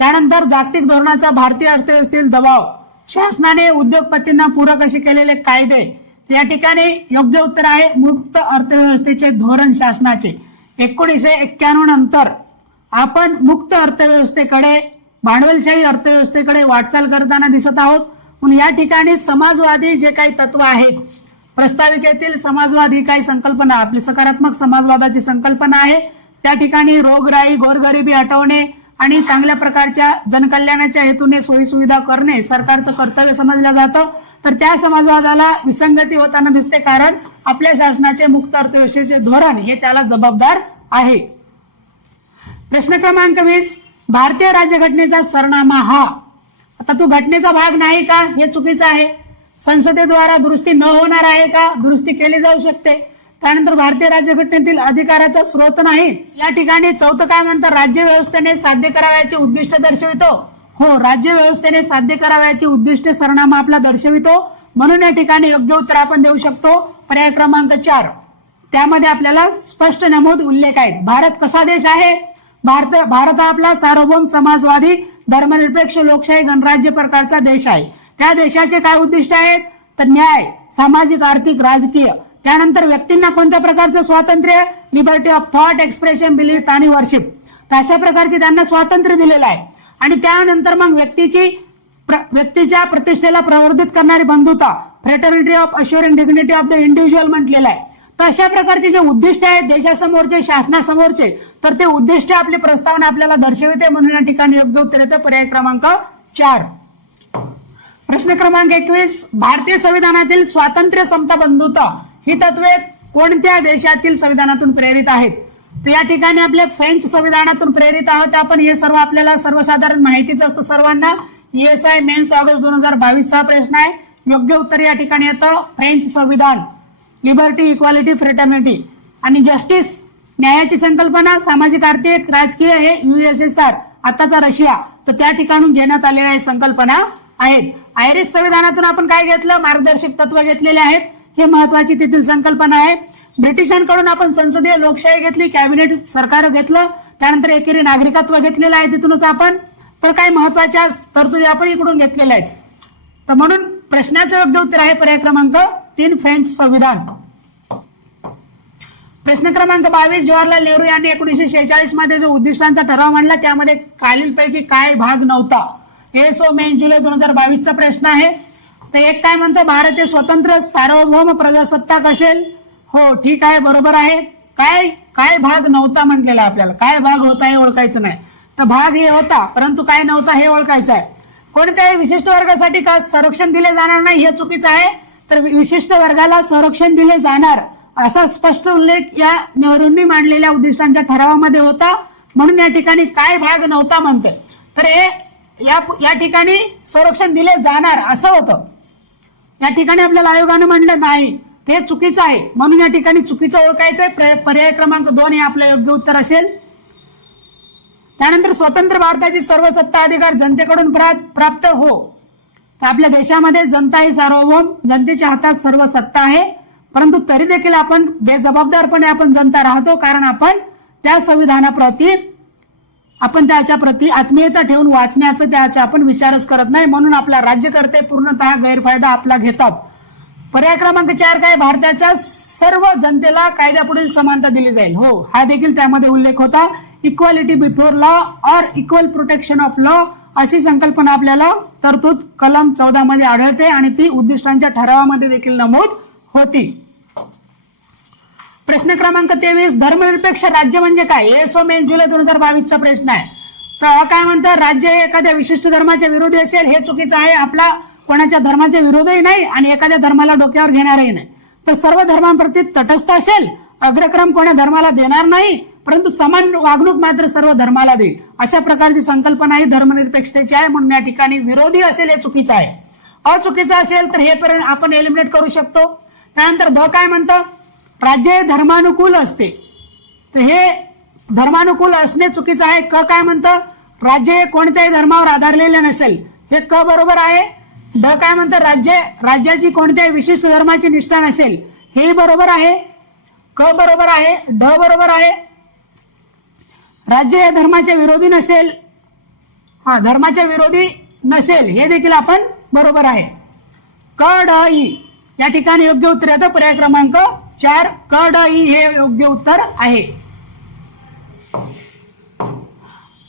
त्यानंतर जागतिक धोरणाचा भारतीय अर्थव्यवस्थेतील दबाव, शासनाने उद्योगपतींना पूरक असे केलेले कायदे. या ठिकाणी योग्य उत्तर आहे मुक्त अर्थव्यवस्थेचे धोरण शासनाचे. 1991 नंतर आपण मुक्त अर्थव्यवस्थेकडे, भांडवलशाही अर्थव्यवस्थेकडे वाटचाल करताना दिसत आहोत. पण या ठिकाणी समाजवादी जे काही तत्व आहेत, प्रस्ताविकेतील समाजवाद ही काही संकल्पना, आपली सकारात्मक समाजवादाची संकल्पना आहे. त्या ठिकाणी रोगराई, गोरगरिबी हटवणे आणि चांगल्या प्रकारच्या जनकल्याणाच्या हेतूने सोयीसुविधा करणे सरकारचं कर्तव्य समजलं जातं. तर त्या समाजवादाला विसंगती होताना दिसते, कारण आपल्या शासनाचे मुक्त अर्थव्यवस्थेचे धोरण हे त्याला जबाबदार आहे. प्रश्न क्रमांक 20, भारतीय राज्यघटनेचा सरनामा हा, आता तो घटनेचा भाग नाही का, हे चुकीचं आहे. संसदेद्वारा दुरुस्ती न होणार आहे का, दुरुस्ती केली जाऊ शकते. त्यानंतर भारतीय राज्यघटनेतील अधिकाराचा स्रोत नाही. या ठिकाणी चौथं काय म्हणतं, राज्य व्यवस्थेने साध्य करावयाचे उद्दिष्ट दर्शवितो. हो, राज्य व्यवस्थेने साध्य करावयाचे उद्दिष्ट सरनामा आपला दर्शवितो, म्हणून या ठिकाणी योग्य उत्तर आपण देऊ शकतो पर्याय क्रमांक 4. त्यामध्ये आपल्याला स्पष्ट नमूद उल्लेख आहेत. भारत कसा देश आहे? भारत हा आपला सार्वभौम समाजवादी धर्मनिरपेक्ष लोकशाही गणराज्य प्रकारचा देश आहे. त्या देशाचे काय उद्दिष्ट आहेत? तर न्याय, सामाजिक, आर्थिक, राजकीय. त्यानंतर व्यक्तींना कोणत्या प्रकारचं स्वातंत्र्य? Liberty of thought, expression, belief आणि वर्शिप. तर अशा प्रकारचे त्यांना स्वातंत्र्य दिलेलं आहे. आणि त्यानंतर मग व्यक्तीच्या प्रतिष्ठेला प्रवर्धित करणारी बंधुता, fraternity of assuring dignity of the individual म्हटलेलं आहे. तर अशा प्रकारचे जे उद्दिष्ट आहेत देशासमोरचे, शासनासमोरचे, तर ते उद्दिष्ट आपली प्रस्तावना आपल्याला दर्शविते, म्हणून या ठिकाणी योग्य उत्तर येतं पर्याय क्रमांक 4. प्रश्न क्रमांक 21, भारतीय संविधानातील स्वातंत्र्य, समता, बंधुता ही तत्वे कोणत्या देशातील संविधानातून प्रेरित आहेत? तर या ठिकाणी आपल्या फ्रेंच संविधानातून प्रेरित आहोत आपण. हे सर्व आपल्याला सर्वसाधारण माहितीच असतं सर्वांना. ESI मेन्स ऑगस्ट 2022 चा प्रश्न आहे. योग्य उत्तर या ठिकाणी येतं फ्रेंच संविधान. लिबर्टी, इक्वालिटी, फ्रेटर्निटी आणि जस्टिस, न्यायाची संकल्पना, सामाजिक, आर्थिक, राजकीय हे USSR, आताचा रशिया, तर त्या ठिकाणून घेण्यात आलेल्या संकल्पना आहेत. आयरिश संविधानातून आपण काय घेतलं? मार्गदर्शक तत्व घेतलेले आहेत. हे महत्वाची तेथील संकल्पना आहे. ब्रिटिशांकडून आपण संसदीय लोकशाही घेतली, कॅबिनेट सरकार घेतलं, त्यानंतर एकेरी नागरिकत्व घेतलेलं आहे तिथूनच आपण. तर काही महत्वाच्या तरतुदी आपण इकडून घेतलेल्या आहेत. तर म्हणून प्रश्नाचं योग्य उत्तर आहे पर्याय क्रमांक 3 फ्रेंच संविधान. प्रश्न क्रमांक 22, जवाहरलाल नेहरू यांनी 1946 मध्ये जो उद्दिष्टांचा ठराव मांडला त्यामध्ये खालीलपैकी काय भाग नव्हता? मे जुलै 2022 चा प्रश्न आहे. तर एक काय म्हणतो, भारत हे स्वतंत्र सार्वभौम प्रजासत्ताक असेल. हो, ठीक आहे, बरोबर आहे. काय भाग नव्हता म्हटलेला आपल्याला, काय भाग होता हे ओळखायचं नाही. तर भाग हे होता, परंतु काय नव्हता हे ओळखायचं आहे. कोणत्याही विशिष्ट वर्गासाठी का संरक्षण दिले जाणार नाही हे चुकीचं आहे. तर विशिष्ट वर्गाला संरक्षण दिले जाणार असा स्पष्ट उल्लेख या नेहरूंनी मांडलेल्या उद्दिष्टांच्या ठरावामध्ये होता, म्हणून या ठिकाणी काय भाग नव्हता म्हणते. तर हे या ठिकाणी संरक्षण दिले जाणार असं होतं. या ठिकाणी आपल्याला आयोगानं म्हणलं नाही, ते चुकीचं आहे, म्हणून या ठिकाणी चुकीचं ओळखायचंय. पर्याय क्रमांक 2 हे आपलं योग्य उत्तर असेल. त्यानंतर स्वतंत्र भारताची सर्व सत्ता अधिकार जनतेकडून प्राप्त हो. तर आपल्या देशामध्ये जनता ही सार्वभौम, जनतेच्या हातात सर्व सत्ता आहे, परंतु तरी देखील आपण बेजबाबदारपणे आपण जनता राहतो, कारण आपण त्या संविधानाप्रती त्याच्या प्रती आत्मीयता ठेवून वाचण्याचं त्याचा आपण विचारच करत नाही, म्हणून आपला राज्यकर्ते पूर्णतः गैरफायदा आपला घेतात. पर्याय क्रमांक 4 काय? भारताच्या सर्व जनतेला कायद्यापुढील समानता दिली जाईल. हो, हा देखील त्यामध्ये उल्लेख होता. Equality before law or equal protection of law अशी संकल्पना आपल्याला तरतूद कलम 14 मध्ये आढळते आणि ती उद्दिष्टांच्या ठरावामध्ये देखील नमूद होती. प्रश्न क्रमांक 23, धर्मनिरपेक्ष राज्य म्हणजे काय? मे जुलै 2022 चा प्रश्न आहे. तर काय म्हणतं, राज्य हे एखाद्या विशिष्ट धर्माच्या विरोधी असेल, हे चुकीचं आहे. आपला कोणाच्या धर्माच्या विरोधही नाही आणि एखाद्या धर्माला डोक्यावर घेणारही नाही. तर सर्व धर्मांप्रती तटस्थ असेल, अग्रक्रम कोणा धर्माला देणार नाही, परंतु समान वागणूक मात्र सर्व धर्माला देईल, अशा प्रकारची संकल्पना ही धर्मनिरपेक्षतेची आहे. म्हणून या ठिकाणी विरोधी असेल हे चुकीचं आहे. अचुकीचं असेल तर हे आपण एलिमिनेट करू शकतो. त्यानंतर ब काय म्हणतं, राज्य हे धर्मानुकूल असते, तर हे धर्मानुकूल असणे चुकीचं आहे. क काय म्हणतं, राज्य हे कोणत्याही धर्मावर आधारलेले नसेल, हे क बरोबर आहे. ड काय म्हणतं, राज्याची कोणत्याही विशिष्ट धर्माची निष्ठा नसेल, हे बरोबर आहे. क बरोबर आहे. ड बरोबर आहे. राज्य हे धर्माच्या विरोधी नसेल, धर्माच्या विरोधी नसेल, हे देखील आपण बरोबर आहे. क ड ई या ठिकाणी योग्य उत्तर येतं पर्याय क्रमांक 4. क ड ई हे योग्य उत्तर आहे.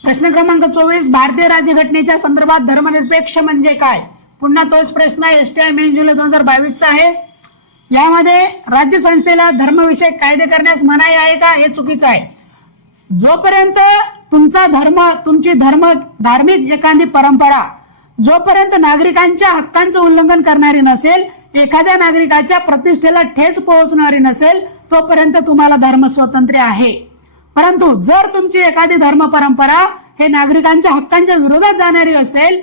प्रश्न क्रमांक 24, भारतीय राज्यघटनेच्या संदर्भात धर्मनिरपेक्ष म्हणजे काय? पुन्हा तोच प्रश्न STI मेन जुलै 2022 आहे. यामध्ये राज्य संस्थेला धर्मविषयक कायदे करण्यास मनाई आहे का? हे चुकीचं आहे. जोपर्यंत तुमचा धर्म, तुमची धार्मिक एखादी परंपरा जोपर्यंत नागरिकांच्या हक्कांचं उल्लंघन करणारी नसेल, एखाद्या नागरिकाच्या प्रतिष्ठेला ठेच पोहोचणारी नसेल, तोपर्यंत तुम्हाला धर्म स्वातंत्र्य आहे. परंतु जर तुमची एखादी धर्म परंपरा हे नागरिकांच्या हक्कांच्या विरोधात जाणारी असेल,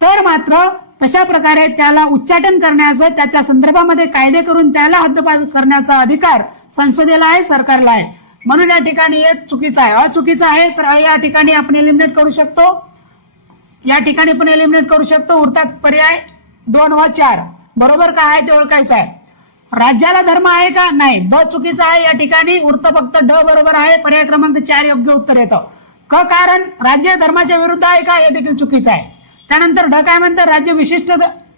तर मात्र तशा प्रकारे त्याला उच्चाटन करण्याचं, त्याच्या संदर्भामध्ये कायदे करून त्याला हद्दपार करण्याचा अधिकार संसदेला आहे, सरकारला आहे. म्हणून या ठिकाणी एक चुकीचं आहे. अचुकीचं आहे तर या ठिकाणी आपण एलिमिनेट करू शकतो. या ठिकाणी पण एलिमिनेट करू शकतो. उरतात पर्याय 2 व 4. बरोबर काय आहे ते ओळखायचं आहे. राज्याला धर्म आहे का? नाही. ब चुकीचं आहे. या ठिकाणी उरतं फक्त ड बरोबर आहे. पर्याय क्रमांक 4 योग्य उत्तर येतं. क कारण राज्य धर्माच्या विरुद्ध आहे का? हे देखील चुकीचं आहे. त्यानंतर ड काय म्हणतं, राज्य विशिष्ट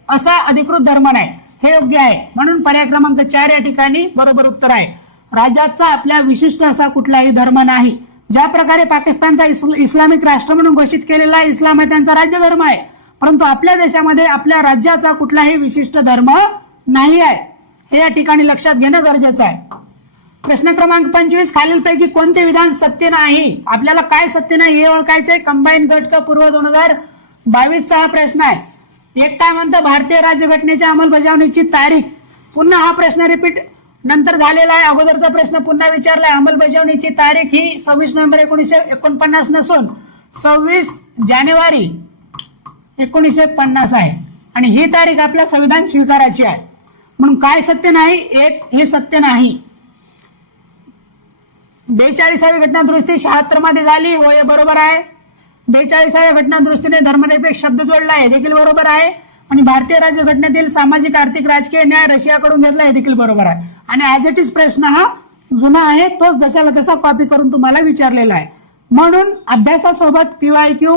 असा अधिकृत धर्म नाही, हे योग्य आहे. म्हणून पर्याय क्रमांक 4 या ठिकाणी बरोबर उत्तर आहे. राज्याचा आपल्या विशिष्ट असा कुठलाही धर्म नाही. ज्या प्रकारे पाकिस्तानचा इस्लामिक राष्ट्र म्हणून घोषित केलेला आहे, इस्लाम आहे त्यांचा राज्य धर्म आहे, परंतु आपल्या देशामध्ये आपल्या राज्याचा कुठलाही विशिष्ट धर्म नाही आहे, हे या ठिकाणी लक्षात घेणं गरजेचं आहे. प्रश्न क्रमांक 25, खालीलपैकी कोणते विधान सत्य नाही? आपल्याला काय सत्य नाही हे ओळखायचंय. कंबाईन गट पूर्व 2022 हा प्रश्न आहे. एक काय म्हणतं, भारतीय राज्यघटनेच्या अंमलबजावणीची तारीख. पुन्हा हा प्रश्न रिपीट नंतर झालेला आहे. अगोदरचा प्रश्न पुन्हा विचारलाय. अंमलबजावणीची तारीख ही 26 नोव्हेंबर 1949 नसून 26 जानेवारी 1950 आहे आणि ही तारीख आपल्या संविधान स्वीकाराची आहे. म्हणून काय सत्य नाही? एक हे सत्य नाही. 42वी घटना दुरुस्ती 76 मध्ये झाली, हो हे बरोबर आहे. 42व्या घटना दुरुस्तीने धर्मनिरपेक्ष शब्द जोडला, हे देखील बरोबर आहे. आणि भारतीय राज्यघटनेतील सामाजिक आर्थिक राजकीय न्याय रशियाकडून घेतला, हे देखील बरोबर आहे. आणि ऍज इट इज प्रश्न हा जुना आहे, तोच जशाला तसा कॉपी करून तुम्हाला विचारलेला आहे. म्हणून अभ्यासासोबत PYQ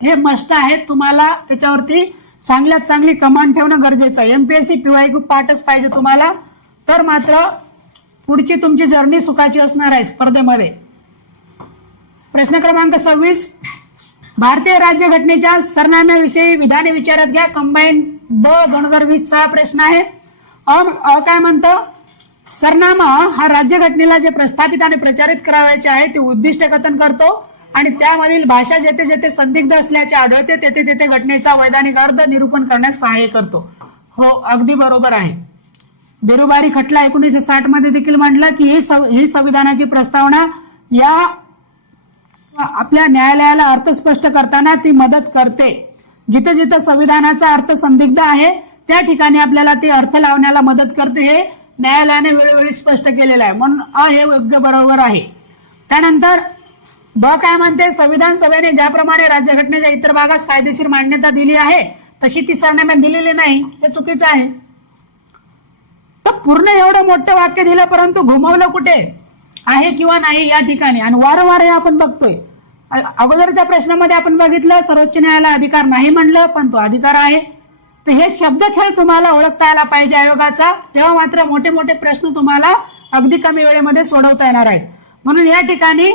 हे मस्ट आहे. तुम्हाला त्याच्यावरती चांगल्यात चांगली कमांड ठेवणं गरजेचं आहे. MPSC PYQ पाठच पाहिजे तुम्हाला, तर मात्र पुढची तुमची जर्नी सुखाची असणार आहे स्पर्धेमध्ये. प्रश्न क्रमांक 26, भारतीय राज्यघटनेच्या सरनाम्याविषयी विधाने विचारात घ्या. कंबाईन ब 2020 चा प्रश्न आहे. काय म्हणतं, सरनामा हा राज्यघटनेला जे प्रस्थापित आणि प्रचारित करावयाचे आहे ते उद्दिष्ट कथन करतो आणि त्यामधील भाषा जेथे जेथे संदिग्ध असल्याचे आढळते तेथे तेथे घटनेचा वैधानिक अर्थ निरूपण करण्यास सहाय्य करतो. हो अगदी बरोबर आहे. बेरुबारी खटला 1960 मध्ये देखील म्हटलं की ही संविधानाची प्रस्तावना या आपल्या न्यायालयाला अर्थ स्पष्ट करताना ती मदत करते. जिथे जिथे संविधानाचा अर्थ संदिग्ध आहे त्या ठिकाणी आपल्याला ती अर्थ लावण्याला मदत करते, हे न्यायालयाने वेळोवेळी स्पष्ट केलेलं आहे. म्हणून हे योग्य बरोबर आहे. त्यानंतर ब काय म्हणते, संविधान सभेने ज्याप्रमाणे राज्यघटनेच्या इतर भागास कायदेशीर मान्यता दिली आहे तशी ती सरनाम्यात दिलेली नाही, हे चुकीचं आहे. तर पूर्ण एवढं मोठं वाक्य दिलं परंतु घुमवलं कुठे आहे किंवा नाही या ठिकाणी, आणि वारंवार हे आपण बघतोय. अगोदरच्या प्रश्नामध्ये आपण बघितलं सर्वोच्च न्यायालय अधिकार नाही म्हणलं, पण तो अधिकार आहे. तर हे शब्दखेळ तुम्हाला ओळखता यायला पाहिजे आयोगाचा, तेव्हा मात्र मोठे मोठे प्रश्न तुम्हाला अगदी कमी वेळेमध्ये सोडवता येणार आहेत. म्हणून या ठिकाणी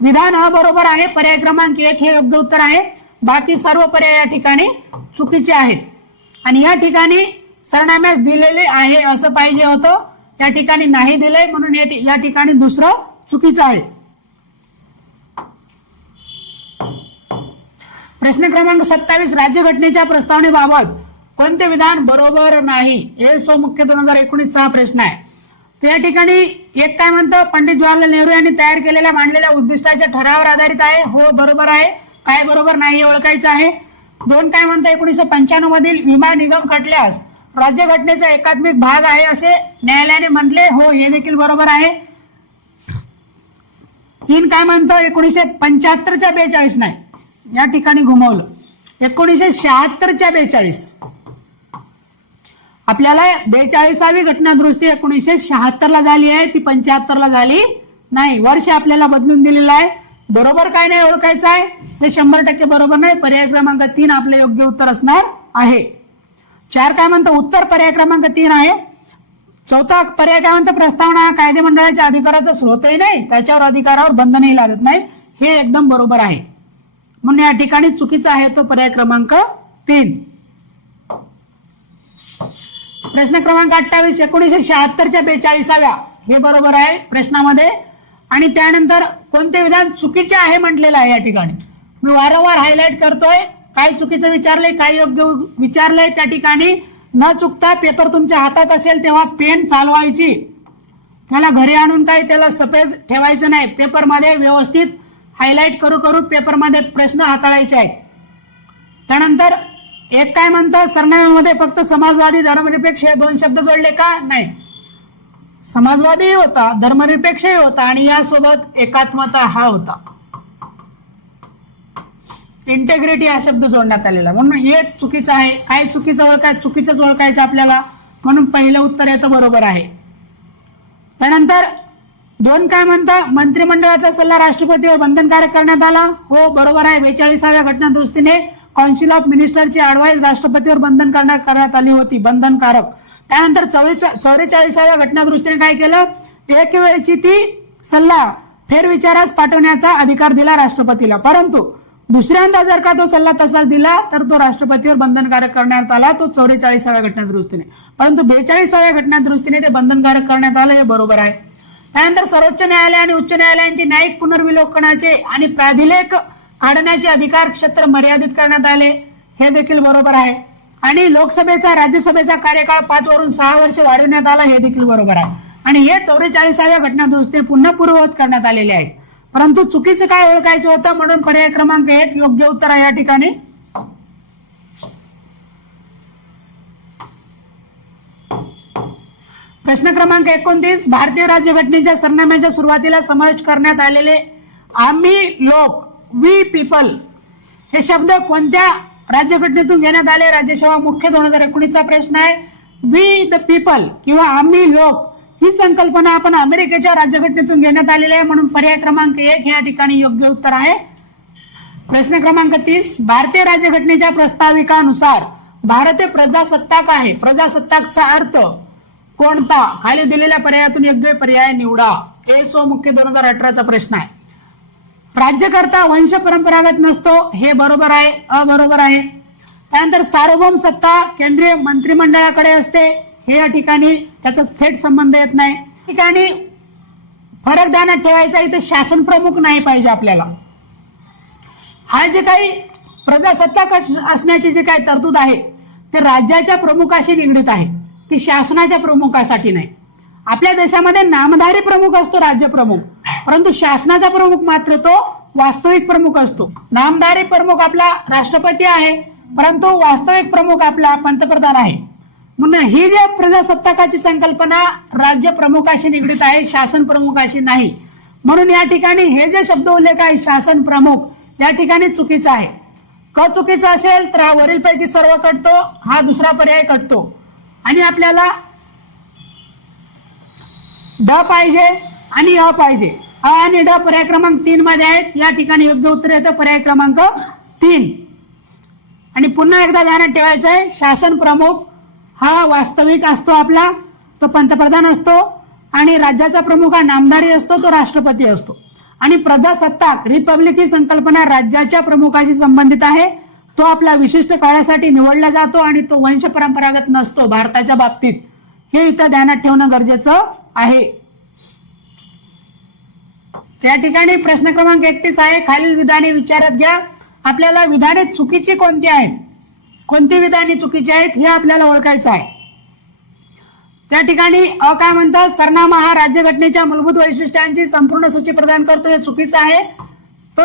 विधान बरोबर आहे. पर्याय क्रमांक 1 हे योग्य उत्तर आहे. बाकी सर्व पर्याय या ठिकाणी चुकीचे आहेत. आणि या ठिकाणी सरनाम्यास दिलेले आहे असं पाहिजे होतं, या ठिकाणी नाही दिले, म्हणून या ठिकाणी दुसरं चुकीचं आहे. प्रश्न क्रमांक 27, राज्यघटनेच्या प्रस्तावनेबाबत कोणते विधान बरोबर नाही? हे मुख्य 2019 चा प्रश्न आहे. त्या ठिकाणी एक काय म्हणतं, पंडित जवाहरलाल नेहरू यांनी तयार केलेल्या मांडलेल्या उद्दिष्टाच्या ठरावावर आधारित आहे, हो बरोबर आहे. काय बरोबर नाही हे ओळखायचं आहे. 2 काय म्हणतं, 1995 मधील विमा निगम खटल्यास राज्यघटनेचा एकात्मिक भाग आहे असे न्यायालयाने म्हटले, हो हे देखील बरोबर आहे. 3 काय म्हणतो 1975च्या 42 नाही, या ठिकाणी घुमवलं, 1976च्या 42. आपल्याला 42वी घटना दुरुस्ती 1976ला झाली आहे, ती 75ला झाली नाही. वर्ष आपल्याला बदलून दिलेलं आहे. बरोबर काय नाही ओळखायचं आहे, ते 100% बरोबर नाही. पर्याय क्रमांक 3 आपलं योग्य उत्तर असणार आहे. 4 काय म्हणतं उत्तर पर्याय क्रमांक 3 आहे. 4था पर्याय काय म्हणतं प्रस्तावना हा कायदे मंडळाच्या अधिकाराचा स्रोतही नाही, त्याच्यावर अधिकारावर बंधनही लादत नाही. हे एकदम बरोबर आहे, म्हणून या ठिकाणी चुकीचा आहे तो पर्याय क्रमांक 3. प्रश्न क्रमांक 28 1976च्या 42व्या हे बरोबर आहे प्रश्नामध्ये. आणि त्यानंतर कोणते विधान चुकीचे आहे म्हटलेलं आहे. या ठिकाणी मी वारंवार हायलाइट करतोय, काय चुकीचं विचारलंय काय योग्य विचारलंय. त्या ठिकाणी न चुकता पेपर तुमच्या हातात असेल तेव्हा पेन चालवायची, त्याला घरी आणून काही त्याला सफेद ठेवायचं नाही. पेपरमध्ये व्यवस्थित हायलाइट करू करू पेपरमध्ये प्रश्न हाताळायचे आहेत. त्यानंतर एक काय म्हणतं सरनाम्यामध्ये फक्त समाजवादी धर्मनिरपेक्ष हे 2 शब्द जोडले का? नाही, समाजवादीही होता, धर्मनिरपेक्षही होता आणि यासोबत एकात्मता हा होता. इंटेग्रिटी हा शब्द जोडण्यात आलेला, म्हणून एक चुकीचं आहे. काय चुकीचं ओळखायचं? चुकीचंच ओळखायचं आपल्याला, म्हणून पहिलं उत्तर येतं बरोबर आहे. त्यानंतर 2 काय म्हणतं मंत्रिमंडळाचा सल्ला राष्ट्रपतीवर बंधनकारक करण्यात आला. हो बरोबर आहे. 42व्या घटना दुरुस्तीने काउन्सिल ऑफ मिनिस्टरची ऍडवाइस राष्ट्रपतीवर बंधनकारक करण्यात आली होती, बंधनकारक. त्यानंतर 44व्या घटना दुरुस्तीने काय केलं, एक वेळची ती सल्ला फेरविचारास पाठवण्याचा अधिकार दिला राष्ट्रपतीला, परंतु दुसऱ्यांदा जर का तो सल्ला तसाच दिला तर तो राष्ट्रपतीवर बंधनकारक करण्यात आला, तो 44व्या घटना दुरुस्तीने. परंतु 42व्या घटना दुरुस्तीने ते बंधनकारक करण्यात आलं, हे बरोबर आहे. त्यानंतर सर्वोच्च न्यायालय आणि उच्च न्यायालयांची न्यायिक पुनर्विलोकनाचे आणि प्राधिलेख काढण्याचे अधिकार क्षेत्र मर्यादित करण्यात आले, हे देखील बरोबर आहे. आणि लोकसभेचा राज्यसभेचा कार्यकाळ 5 वरून 6 वर्ष वाढवण्यात आला, हे देखील बरोबर आहे. आणि हे 44व्या घटना दुरुस्ती पुन्हा पूर्ववत करण्यात आलेले आहेत. परंतु चुकीचं काय ओळखायचं होतं, म्हणून पर्याय क्रमांक 1 योग्य उत्तर आहे या ठिकाणी. प्रश्न क्रमांक 29 भारतीय राज्यघटनेच्या सरनाम्याच्या सुरुवातीला समाविष्ट करण्यात आलेले आम्ही लोक, वी पीपल हे शब्द कोणत्या राज्यघटनेतून घेण्यात आले? राज्यसेवा मुख्य 2019चा प्रश्न आहे. वी द पीपल किंवा आम्ही लोक ही संकल्पना आपण अमेरिकेच्या राज्यघटनेतून घेण्यात आलेली आहे, म्हणून पर्याय क्रमांक 1 या ठिकाणी योग्य उत्तर आहे. प्रश्न क्रमांक 30 भारतीय राज्यघटनेच्या प्रस्ताविकानुसार भारत हे प्रजासत्ताक आहे. प्रजासत्ताकचा अर्थ कोणता? खाली दिलेल्या पर्यायातून योग्य पर्याय निवडा. एसओ मुख्य 2018चा प्रश्न आहे. राज्यकर्ता वंश परंपरागत नसतो, हे बरोबर आहे, अबरोबर आहे. त्यानंतर सार्वभौम सत्ता केंद्रीय मंत्रिमंडळाकडे असते, हे या ठिकाणी त्याचा थेट संबंध येत नाही. ठिकाणी फरक ध्यानात ठेवायचा, इथे शासन प्रमुख नाही पाहिजे आपल्याला. हा जे काही प्रजासत्ताक असण्याची जे काही तरतूद आहे ते राज्याच्या प्रमुखाशी निगडीत आहे, ती शासनाच्या प्रमुखासाठी नाही. आपल्या देशामध्ये नामधारी प्रमुख असतो राज्य प्रमुख, परंतु शासनाचा प्रमुख मात्र तो वास्तविक प्रमुख असतो. नामधारी प्रमुख आपला राष्ट्रपती आहे, परंतु वास्तविक प्रमुख आपला पंतप्रधान आहे. म्हणून ही जी प्रजासत्ताकाची संकल्पना राज्य प्रमुखाशी निगडीत आहे, शासन प्रमुखाशी नाही. म्हणून या ठिकाणी हे जे शब्द उल्लेख आहे शासन प्रमुख, या ठिकाणी चुकीचा आहे. क चुकीचा असेल तर हा वरीलपैकी सर्व कटतो, हा दुसरा पर्याय कटतो. आणि आपल्याला ड पाहिजे आणि अ पाहिजे. अ आणि ड पर्याय क्रमांक 3 मध्ये आहेत, या ठिकाणी योग्य उत्तर येतं पर्याय क्रमांक 3. आणि पुन्हा एकदा ध्यानात ठेवायचं आहे, शासन प्रमुख हा वास्तविक असतो आपला, तो पंतप्रधान असतो. आणि राज्याचा प्रमुख हा नामधारी असतो, तो राष्ट्रपती असतो. आणि प्रजासत्ताक रिपब्लिक ही संकल्पना राज्याच्या प्रमुखाशी संबंधित आहे, तो आपल्या विशिष्ट काळासाठी निवडला जातो आणि तो वंश परंपरागत नसतो भारताच्या बाबतीत. हे इथं ध्यानात ठेवणं गरजेचं आहे. त्या ठिकाणी प्रश्न क्रमांक 31 आहे. खालील विधाने विचारात घ्या. आपल्याला विधाने चुकीची कोणती आहेत, कोणती विधाने चुकीची आहेत हे आपल्याला ओळखायचं आहे. त्या ठिकाणी अ काय म्हणतात, सरनामा हा राज्यघटनेच्या मूलभूत वैशिष्ट्यांची संपूर्ण सूची प्रदान करतो, हे चुकीचं आहे. तो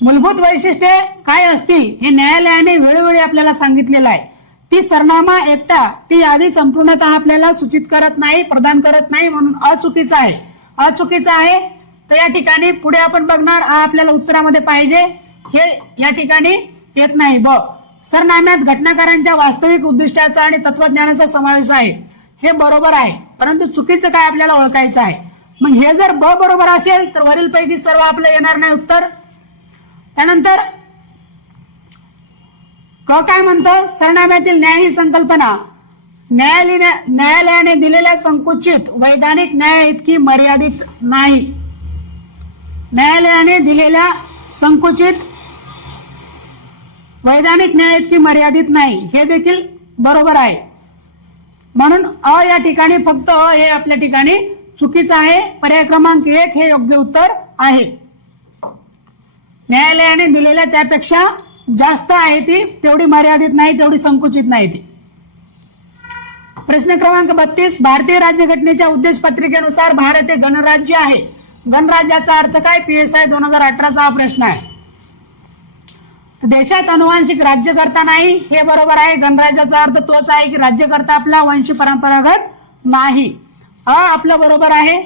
मूलभूत वैशिष्ट्ये काय असतील हे न्यायालयाने वेळोवेळी आपल्याला सांगितलेलं आहे. ती सरनामा एकटा ती यादी संपूर्णतः आपल्याला सूचित करत नाही, प्रदान करत नाही, म्हणून अचुकीचं आहे. अचुकीचं आहे. तर या ठिकाणी पुढे आपण बघणार आ आपल्याला उत्तरामध्ये पाहिजे, हे या ठिकाणी येत नाही. ब सरनाम्यात घटनाकारांच्या वास्तविक उद्दिष्टाचा आणि तत्वज्ञानाचा समावेश आहे, हे बरोबर आहे, परंतु चुकीचं काय आपल्याला ओळखायचं आहे. मग हे जर ब बरोबर असेल तर वरीलपैकी सर्व आपलं येणार नाही उत्तर. त्यानंतर क काय म्हणतं, सरनाम्यातील न्याय ही संकल्पना न्यायालयाने दिलेल्या संकुचित वैधानिक न्याय इतकी मर्यादित नाही. न्यायालयाने दिलेल्या संकुचित वैधानिक न्याय इतकी मर्यादित नाही, हे देखील बरोबर आहे. म्हणून अ या ठिकाणी फक्त अ हे आपल्या ठिकाणी चुकीचं आहे. पर्याय क्रमांक 1 हे योग्य उत्तर आहे. न्यायालयाने दिलेल्या त्यापेक्षा जास्त आहे ती, तेवढी मर्यादित नाही, तेवढी संकुचित नाही ती. प्रश्न क्रमांक 32, भारतीय राज्यघटनेच्या उद्देश पत्रिकेनुसार भारत हे गणराज्य आहे. गणराज्याचा अर्थ काय? PSI 2018चा हा प्रश्न आहे. देशात अनुवांशिक राज्यकर्ता नाही, हे बरोबर आहे. गणराज्याचा अर्थ तोच आहे की राज्यकर्ता आपला वंशी परंपरागत नाही. अ आपलं बरोबर आहे.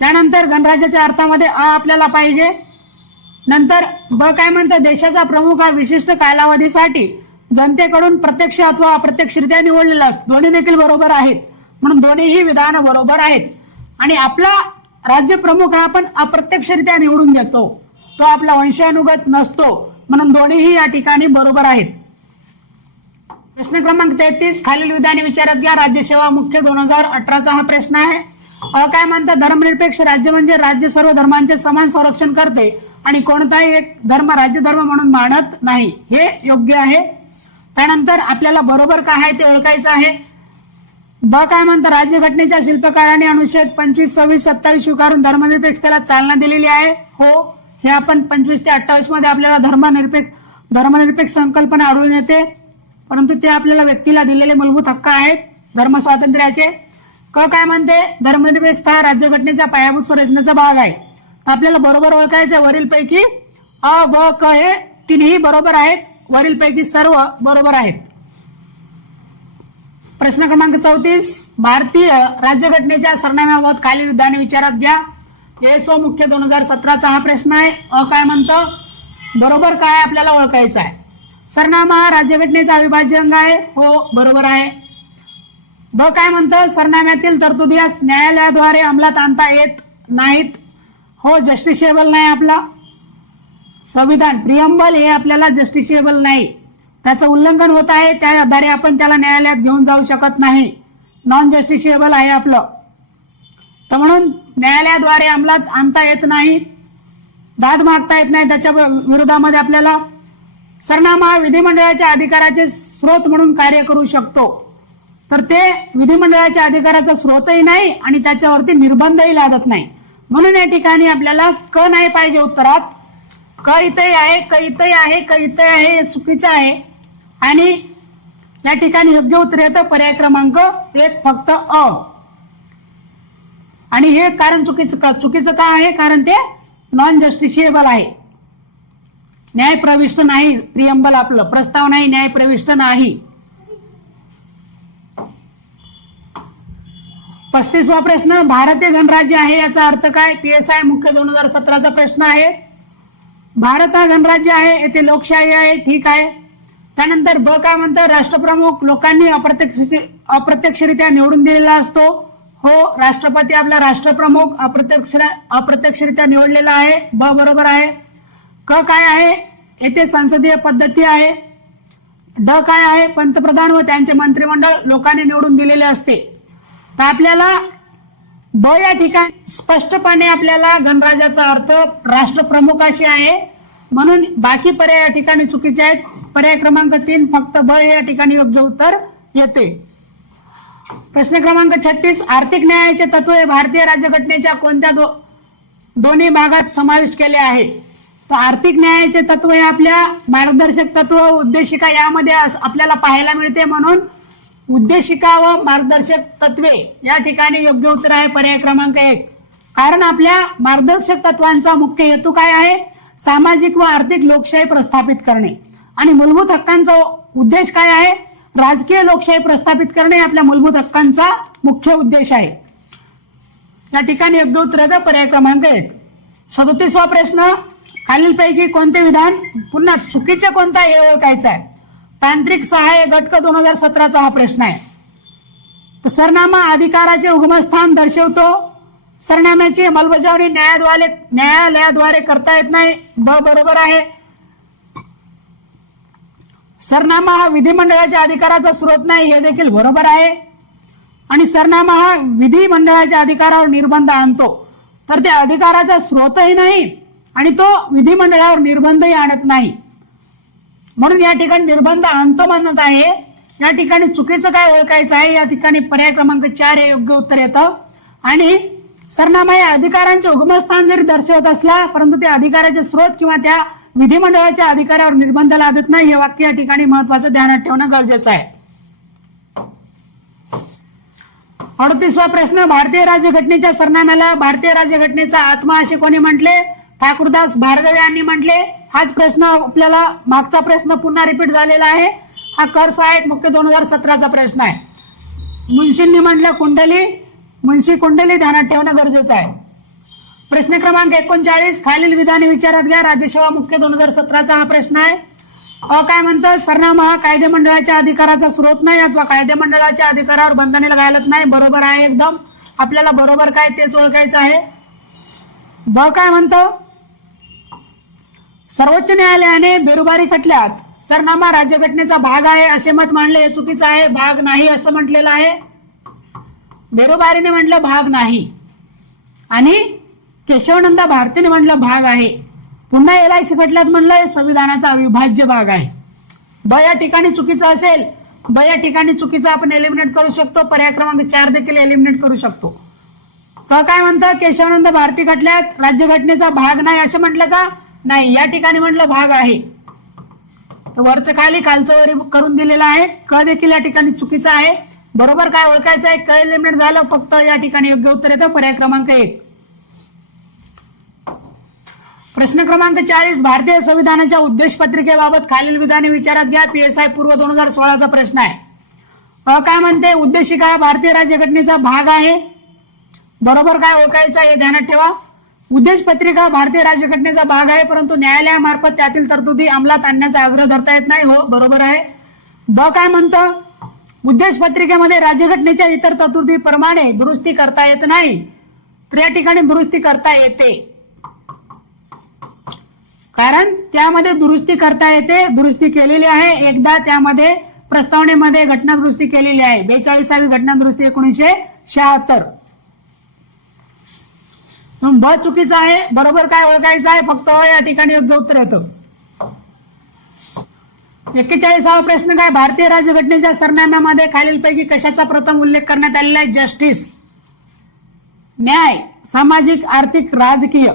त्यानंतर गणराज्याच्या अर्थामध्ये अ आपल्याला पाहिजे. नंतर ब काय म्हणतं, देशाचा प्रमुख हा विशिष्ट कालावधीसाठी जनतेकडून प्रत्यक्ष अथवा अप्रत्यक्षरित्या निवडलेला असतो. दोन्ही देखील बरोबर आहेत, म्हणून दोन्हीही विधान बरोबर आहेत. आणि आपला राज्य प्रमुख हा आपण अप्रत्यक्षरित्या निवडून देतो, तो आपला वंशानुगत नसतो, म्हणून दोन्हीही या ठिकाणी बरोबर आहेत. प्रश्न क्रमांक 33, खालील विधाने विचारात घ्या. राज्यसेवा मुख्य 2018चा हा प्रश्न आहे. अ काय म्हणतं, धर्मनिरपेक्ष राज्य म्हणजे राज्य सर्व धर्मांचे समान संरक्षण करते आणि कोणताही एक धर्म राज्यधर्म म्हणून मानत नाही, हे योग्य आहे. त्यानंतर आपल्याला बरोबर काय आहे ते ओळखायचं आहे. ब काय म्हणतं, राज्यघटनेच्या शिल्पकारांनी अनुच्छेद 25, 26, 27 स्वीकारून धर्मनिरपेक्षतेला चालना दिलेली आहे. हो, हे आपण 25 ते 28 मध्ये आपल्याला धर्मनिरपेक्ष संकल्पना आढळून येते, परंतु ते आपल्याला व्यक्तीला दिलेले मूलभूत हक्क आहेत धर्म स्वातंत्र्याचे. क काय म्हणते, धर्मनिरपेक्षता हा राज्यघटनेच्या पायाभूत संरचनेचा भाग आहे. तर आपल्याला बरोबर ओळखायचं, वरीलपैकी अ ब क हे तिन्ही बरोबर आहेत, वरीलपैकी सर्व बरोबर आहेत. प्रश्न क्रमांक 34, भारतीय राज्यघटनेच्या सरनाम्याबाबत खालील विधाने विचारात घ्या. एसओ मुख्य 2017चा हा प्रश्न आहे. अ काय म्हणतं, बरोबर काय आपल्याला ओळखायचं आहे. सरनामा हा राज्यघटनेचा अविभाज्य अंग आहे. हो, बरोबर आहे. ब काय म्हणतं, सरनाम्यातील तरतुदी न्यायालयाद्वारे अंमलात आणता येत नाहीत. हो, जस्टिशिएबल नाही आपला संविधान. प्रियम्बल हे आपल्याला जस्टिशिएबल नाही, त्याचं उल्लंघन होत आहे, त्या आधारे आपण त्याला न्यायालयात घेऊन जाऊ शकत नाही, नॉन जस्टिशिएबल आहे आपलं. तर म्हणून न्यायालयाद्वारे अंमलात आणता येत नाही, दाद मागता येत नाही, त्याच्या विरोधामध्ये आपल्याला सरनामा विधिमंडळाच्या अधिकाराचे स्रोत म्हणून कार्य करू शकतो. तर ते विधिमंडळाच्या अधिकाराचा स्रोतही नाही आणि त्याच्यावरती निर्बंधही लादत नाही, म्हणून या ठिकाणी आपल्याला क नाही पाहिजे उत्तरात. क इथंही आहे, क इथंही आहे, क इथंही आहे, हे चुकीचं आहे. आणि या ठिकाणी योग्य उत्तर येतं पर्याय क्रमांक 1 फक्त अ. आणि हे कारण चुकीचं का आहे, कारण ते नॉन जस्टिशिएबल आहे, न्याय प्रविष्ट नाही. प्रियम्बल आपलं प्रस्ताव नाही, न्याय प्रविष्ट नाही. 35वा प्रश्न, भारत हे गणराज्य आहे याचा अर्थ काय? PSI मुख्य 2017चा प्रश्न आहे. भारत हा गणराज्य आहे, येथे लोकशाही आहे, ठीक आहे. त्यानंतर ब काय म्हणतं, राष्ट्रप्रमुख लोकांनी अप्रत्यक्षरित्या निवडून दिलेला असतो. हो, राष्ट्रपती आपला राष्ट्रप्रमुख अप्रत्यक्षरित्या निवडलेला आहे. ब बरोबर आहे. क काय आहे, येथे संसदीय पद्धती आहे. ड काय आहे, पंतप्रधान व त्यांचे मंत्रिमंडळ लोकांनी निवडून दिलेले असते. तर आपल्याला ब या ठिकाणी स्पष्टपणे आपल्याला गणराज्याचा अर्थ राष्ट्रप्रमुखाशी आहे, म्हणून बाकी पर्याय या ठिकाणी चुकीचे आहेत. पर्याय क्रमांक 3 फक्त ब हे या ठिकाणी योग्य उत्तर येते. प्रश्न क्रमांक 36, आर्थिक न्यायाचे तत्व हे भारतीय राज्यघटनेच्या कोणत्या दोन्ही भागात समाविष्ट केले आहे? तर आर्थिक न्यायाचे तत्व हे आपल्या मार्गदर्शक तत्व उद्देशिका यामध्ये आपल्याला पाहायला मिळते, म्हणून उद्देशिका व मार्गदर्शक तत्वे या ठिकाणी योग्य उत्तर आहे पर्याय क्रमांक 1. कारण आपल्या मार्गदर्शक तत्वांचा मुख्य हेतू काय आहे? सामाजिक व आर्थिक लोकशाही प्रस्थापित करणे. आणि मूलभूत हक्कांचा उद्देश काय आहे? राजकीय लोकशाही प्रस्थापित करणे आपल्या मूलभूत हक्कांचा मुख्य उद्देश आहे. या ठिकाणी योग्य उत्तर आहे पर्याय क्रमांक 1. 37वा प्रश्न, खालीलपैकी कोणते विधान पुन्हा चुकीचे कोणता हे ओळखायचं आहे. तांत्रिक सहाय्य घटक 2017चा हा प्रश्न आहे. तर सरनामा अधिकाराचे उगमस्थान दर्शवतो. सरनाम्याची अंमलबजावणी न्यायालयाद्वारे करता येत नाही. बरोबर आहे. सरनामा हा विधिमंडळाच्या अधिकाराचा स्रोत नाही, हे देखील बरोबर आहे. आणि सरनामा हा विधिमंडळाच्या अधिकारावर निर्बंध आणतो, तर त्या अधिकाराचा स्रोतही नाही आणि तो विधिमंडळावर निर्बंधही आणत नाही. म्हणून या ठिकाणी निर्बंध आणतो म्हणत आहे. या ठिकाणी चुकीचं काय ओळखायचं आहे. या ठिकाणी पर्याय क्रमांक 4 हे योग्य उत्तर येतं. आणि सरनामा या अधिकारांचे उगमस्थान जरी दर्शवत असला, परंतु त्या अधिकाराचे स्रोत किंवा त्या विधिमंडळाच्या अधिकारावर निर्बंध लादत नाही. हे वाक्य या ठिकाणी महत्वाचं ध्यानात ठेवणं गरजेचं आहे. 38वा प्रश्न, भारतीय राज्यघटनेच्या सरनाम्याला भारतीय राज्यघटनेचा आत्मा असे कोणी म्हटले. ठाकूरदास भार्गवे यांनी म्हटले. हाच प्रश्न आपल्याला मागचा प्रश्न पुन्हा रिपीट झालेला आहे. हा कर सहाय्यक मुख्य 2017चा प्रश्न आहे. मुन्शींनी म्हटलं कुंडली, मुन्शी कुंडली ध्यानात ठेवणं गरजेचं आहे. प्रश्न क्रमांक 39, खालील विधाने विचारात घ्या. राज्यसेवा मुख्य 2017चा हा प्रश्न आहे. काय म्हणतं, सरनामा हा कायदेमंडळाच्या अधिकाराचा स्रोत नाही अथवा कायदेमंडळाच्या अधिकारावर बंधने घालत नाही. बरोबर आहे एकदम. आपल्याला बरोबर काय तेच ओळखायचं आहे. काय म्हणतं, सर्वोच्च न्यायालयाने बेरुबारी खटल्यात सरनामा राज्यघटनेचा भाग आहे असे मत मांडले. हे चुकीचं आहे. भाग नाही असं म्हटलेलं आहे. बेरुबारीने म्हटलं भाग नाही आणि केशवानंद भारतीने म्हटलं भाग आहे. पुन्हा LIC खटल्यात म्हणलं संविधानाचा अविभाज्य भाग आहे. या ठिकाणी चुकीचं असेल. या ठिकाणी चुकीचं आपण एलिमिनेट करू शकतो. पर्याय क्रमांक 4 देखील एलिमिनेट करू शकतो. काय म्हणतं, केशवानंद भारती खटल्यात राज्यघटनेचा भाग नाही असं म्हटलं का. नाही, या ठिकाणी म्हटलं भाग आहे. तर वरचं खाली खालचं वरी करून दिलेलं आहे. क देखील या ठिकाणी चुकीचं आहे. बरोबर काय ओळखायचं आहे. क एलिमिनेट झालं. फक्त या ठिकाणी योग्य उत्तर येतं पर्याय क्रमांक 1. प्रश्न क्रमांक 40, भारतीय संविधानाच्या उद्देश पत्रिकेबाबत खालील विधाने विचारात घ्या. PSI पूर्व 2016चा प्रश्न आहे. काय म्हणते, उद्देशिका भारतीय राज्यघटनेचा भाग आहे. बरोबर काय ओळखायचं आहे हे ध्यानात ठेवा. उद्देश पत्रिका भारतीय राज्यघटनेचा भाग आहे, परंतु न्यायालयामार्फत त्यातील तरतुदी अंमलात आणण्याचा आग्रह धरता येत नाही. हो, बरोबर आहे. काय म्हणतं, उद्देश पत्रिकेमध्ये राज्यघटनेच्या इतर तरतुदीप्रमाणे दुरुस्ती करता येत नाही. तर या ठिकाणी दुरुस्ती करता येते, कारण त्यामध्ये दुरुस्ती करता येते. दुरुस्ती केलेली आहे एकदा. त्यामध्ये प्रस्तावनेमध्ये घटना दुरुस्ती केलेली आहे. 42वी घटना दुरुस्ती 1976. चुकीचं आहे. बरोबर काय ओळखायचं आहे. फक्त या ठिकाणी योग्य उत्तर येतं. 41वा प्रश्न काय, भारतीय राज्यघटनेच्या सरनाम्यामध्ये खालीलपैकी कशाचा प्रथम उल्लेख करण्यात आलेला आहे. जस्टिस, न्याय, सामाजिक, आर्थिक, राजकीय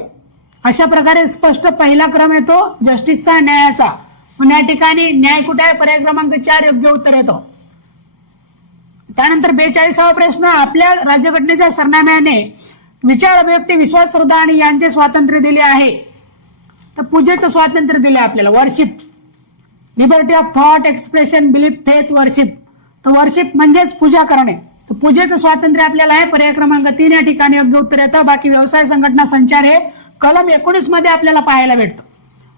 अशा प्रकारे स्पष्ट पहिला क्रम येतो जस्टिसचा, न्यायाचा. पण या ठिकाणी न्याय कुठे आहे. पर्याय क्रमांक 4 योग्य उत्तर येतो. त्यानंतर 42वा प्रश्न, आपल्या राज्यघटनेच्या सरनाम्याने विचार, अभिव्यक्ती, विश्वास, श्रद्धा आणि यांचे स्वातंत्र्य दिले आहे. तर पूजेचं स्वातंत्र्य दिले आपल्याला. Worship, liberty of thought, expression, belief, faith, worship. तर वर्शिप म्हणजेच पूजा करणे. तर पूजेचं स्वातंत्र्य आपल्याला आहे. पर्याय क्रमांक 3 या ठिकाणी योग्य उत्तर येतं. बाकी व्यवसाय, संघटना, संचार हे कलम 19 मध्ये आपल्याला पाहायला भेटतं.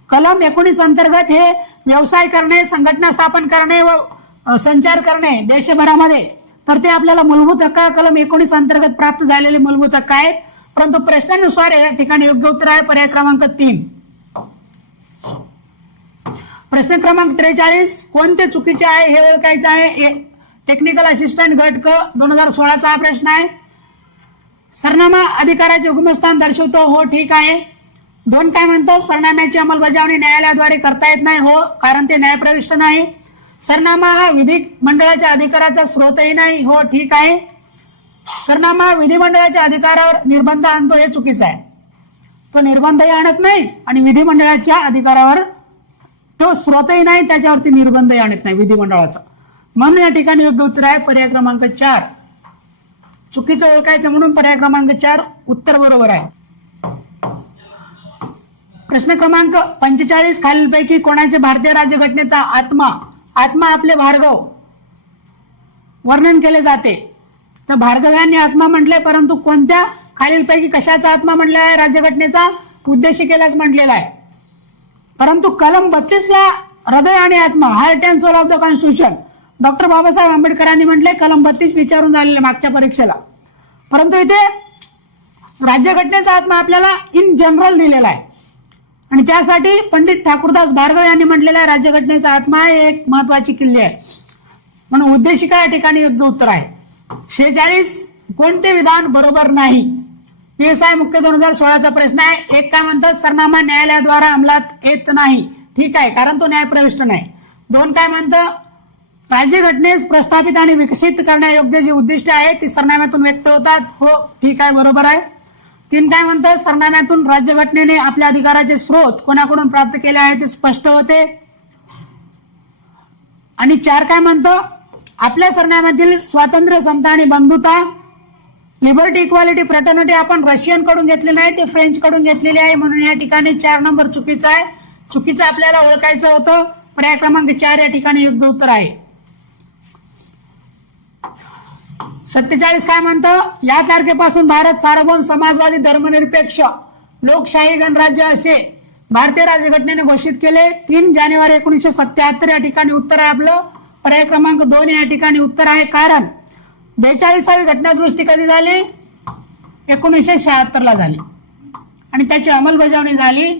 कलम 19 अंतर्गत हे व्यवसाय करणे, संघटना स्थापन करणे व संचार करणे देशभरामध्ये, तर ते आपल्याला मूलभूत हक्क कलम 19 अंतर्गत प्राप्त झालेले मूलभूत हक्क आहेत. परंतु प्रश्नानुसार या ठिकाणी योग्य उत्तर आहे पर्याय क्रमांक 3. प्रश्न क्रमांक 43, कोणते चुकीचे आहे हे ओळखायचं आहे. टेक्निकल असिस्टंट गट क 2016चा हा प्रश्न आहे. सरनामा अधिकाराचे उगमस्थान दर्शवतो. हो, ठीक आहे. 2 काय म्हणतो, सरनाम्याची अंमलबजावणी न्यायालयाद्वारे करता येत नाही. हो, कारण ते न्यायप्रविष्ट नाही. सरनामा हा विधिक मंडळाच्या अधिकाराचा स्रोतही नाही. हो, ठीक आहे. सरनामा विधिमंडळाच्या अधिकारावर निर्बंध आणतो. हे चुकीचं आहे. तो निर्बंधही आणत नाही आणि विधिमंडळाच्या अधिकारावर तो स्रोतही नाही, त्याच्यावरती निर्बंधही आणत नाही विधिमंडळाचा. म्हणून या ठिकाणी योग्य उत्तर आहे पर्याय क्रमांक 4. चुकीचं ओळखायचं म्हणून पर्याय क्रमांक 4 उत्तर बरोबर आहे. प्रश्न क्रमांक 45, खालीलपैकी कोणाचे भारतीय राज्यघटनेचा आत्मा आपले भार्गव वर्णन केले जाते. तर भार्गव यांनी आत्मा म्हटले, परंतु कोणत्या खालीलपैकी कशाचा आत्मा म्हटले आहे राज्यघटनेचा. उद्देशिकेलाच म्हटलेला आहे. परंतु कलम 32ला हृदय आणि आत्मा, heart and soul of the constitution, doctor Babasaheb आंबेडकरांनी म्हटले कलम 32 विचारून झालेले मागच्या परीक्षेला. परंतु इथे राज्यघटनेचा आत्मा आपल्याला इन जनरल दिलेला आहे आणि त्यासाठी पंडित ठाकूरदास भार्गव यांनी म्हटलेला आहे राज्यघटनेचा आत्मा हे एक महत्वाची किल्ली आहे. म्हणून उद्देशिका या ठिकाणी योग्य उत्तर आहे. 46 कोणते विधान बरोबर नाही? PSI मुख्य 2016चा प्रश्न आहे. एक काय म्हणतात, सरनामा न्यायालयाद्वारे अंमलात येत नाही. ठीक आहे, कारण तो न्यायप्रविष्ट नाही. 2 काय म्हणतं, राज्यघटनेस प्रस्थापित आणि विकसित करण्यायोग्य जी उद्दिष्ट आहेत ती सरनाम्यातून व्यक्त होतात. हो, ठीक आहे, बरोबर आहे. 3 काय म्हणतात, सरनाम्यातून राज्यघटनेने आपल्या अधिकाराचे स्रोत कोणाकडून प्राप्त केले आहे ते स्पष्ट होते. आणि 4 काय म्हणतं, आपल्या सरनाम्यातील स्वातंत्र्य, समता आणि बंधुता, लिबर्टी, इक्वालिटी, फ्रॅटर्निटी आपण रशियन कडून घेतले नाही, ते फ्रेंच कडून घेतलेले आहे. म्हणून या ठिकाणी 4 नंबर चुकीचा आहे. चुकीचं आपल्याला ओळखायचं होतं. पर्याय क्रमांक 4 या ठिकाणी योग्य उत्तर आहे. 47 काय म्हणतं, या तारखेपासून भारत सार्वभौम, समाजवादी, धर्मनिरपेक्ष, लोकशाही गणराज्य असे भारतीय राज्यघटनेने घोषित केले. 3 जानेवारी 1977 या ठिकाणी उत्तर आहे आपलं. पर्याय क्रमांक 2 या ठिकाणी उत्तर आहे. कारण 42वी घटनादुरुस्ती कधी झाली? 1976 ला झाली आणि त्याची अंमलबजावणी झाली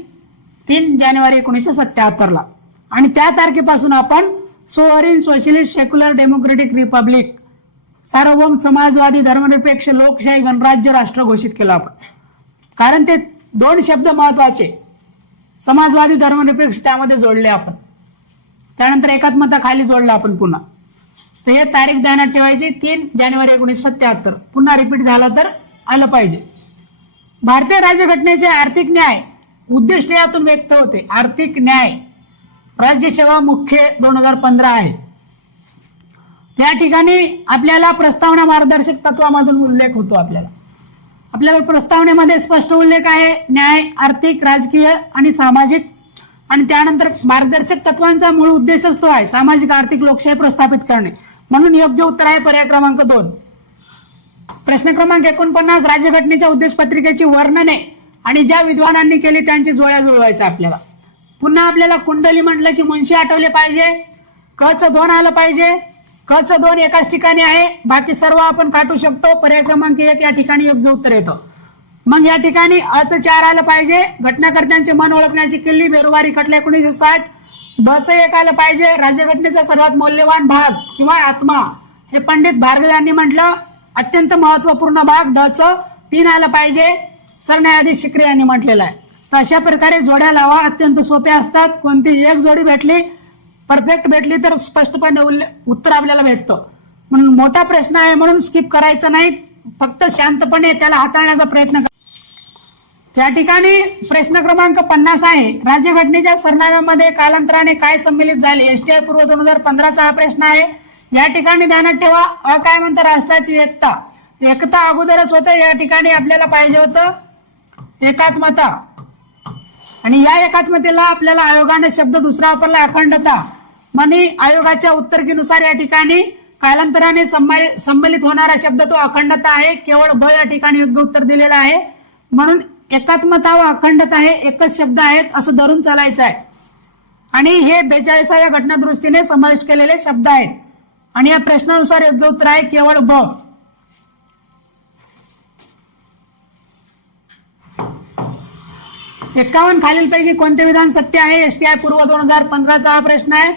3 जानेवारी 1977 ला. आणि त्या तारखेपासून आपण सोव्हरीन, सोशलिस्ट, सेक्युलर, डेमोक्रेटिक रिपब्लिक, सार्वभौम, समाजवादी, धर्मनिरपेक्ष, लोकशाही गणराज्य राष्ट्र घोषित केलं आपण. कारण ते 2 शब्द महत्वाचे, समाजवादी, धर्मनिरपेक्ष त्यामध्ये जोडले आपण. त्यानंतर एकात्मता खाली जोडला आपण पुन्हा. तर हे तारीख ध्यानात ठेवायची, 3 जानेवारी 1977. पुन्हा रिपीट झाला तर आलं पाहिजे. भारतीय राज्यघटनेचे आर्थिक न्याय उद्दिष्ट यातून व्यक्त होते. आर्थिक न्याय राज्यसेवा मुख्य 2015 आहे. त्या ठिकाणी आपल्याला प्रस्तावना मार्गदर्शक तत्वामधून उल्लेख होतो. आपल्याला प्रस्तावनेमध्ये स्पष्ट उल्लेख आहे न्याय, आर्थिक, राजकीय आणि सामाजिक. आणि त्यानंतर मार्गदर्शक तत्वांचा मूळ उद्देशच तो आहे, सामाजिक, आर्थिक, लोकशाही प्रस्थापित करणे. म्हणून योग्य उत्तर आहे पर्याय क्रमांक 2. प्रश्न क्रमांक 49, राज्यघटनेच्या उद्देशपत्रिकेची वर्णने आणि ज्या विद्वानांनी केली त्यांची जोड्या जुळवायच्या आपल्याला. पुन्हा आपल्याला कुंडली म्हटलं की मुंशी आठवले पाहिजे. क च 2 आलं पाहिजे. क च 2 एकाच ठिकाणी आहे, बाकी सर्व आपण काटू शकतो. पर्याय क्रमांक 1 या ठिकाणी योग्य उत्तर येतं. मग या ठिकाणी अ च 4 आलं पाहिजे. घटनाकर्त्यांचे मन ओळखण्याची किल्ली, बेरुवारी खटला 1960. ब च 1 आलं पाहिजे. राज्यघटनेचा सर्वात मौल्यवान भाग किंवा आत्मा, हे पंडित भार्गव यांनी म्हटलं. अत्यंत महत्वपूर्ण भाग ड च 3 आलं पाहिजे. सरन्यायाधीश शिक्रे यांनी म्हटलेलं आहे. तर अशा प्रकारे जोड्या लावा, अत्यंत सोप्या असतात. कोणती एक जोडी भेटली, परफेक्ट भेटली तर स्पष्टपणे उत्तर आपल्याला भेटतं. म्हणून मोठा प्रश्न आहे म्हणून स्किप करायचं नाही, फक्त शांतपणे त्याला हाताळण्याचा प्रयत्न करा. त्या ठिकाणी प्रश्न क्रमांक 50 आहे, राज्यघटनेच्या सरनाम्यामध्ये कालांतराने काय सम्मिलित झाले? STI पूर्व 2015चा हा प्रश्न आहे. या ठिकाणी ध्यानात ठेवा, अ काय म्हणतं, राष्ट्राची एकता. एकता अगोदरच होतं, या ठिकाणी आपल्याला पाहिजे होतं एकात्मता. आणि या एकात्मतेला आपल्याला आयोगाने शब्द दुसरा वापरला, अखंडता. म्हणजे आयोगाच्या उत्तर्कीनुसार या ठिकाणी कालांतराने संबलित होणारा शब्द तो अखंडता आहे. केवळ ब या ठिकाणी योग्य उत्तर दिलेलं आहे. म्हणून एकात्मता व अखंडता हे एकच शब्द आहेत असं धरून चालायचं आहे. आणि हे 42व्या घटनादुरुस्तीने समाविष्ट केलेले शब्द आहेत. आणि या प्रश्नानुसार योग्य उत्तर आहे केवळ ब. एकावन्न खालीलपैकी कोणते विधान सत्य आहे? STI पूर्व 2015चा हा प्रश्न आहे.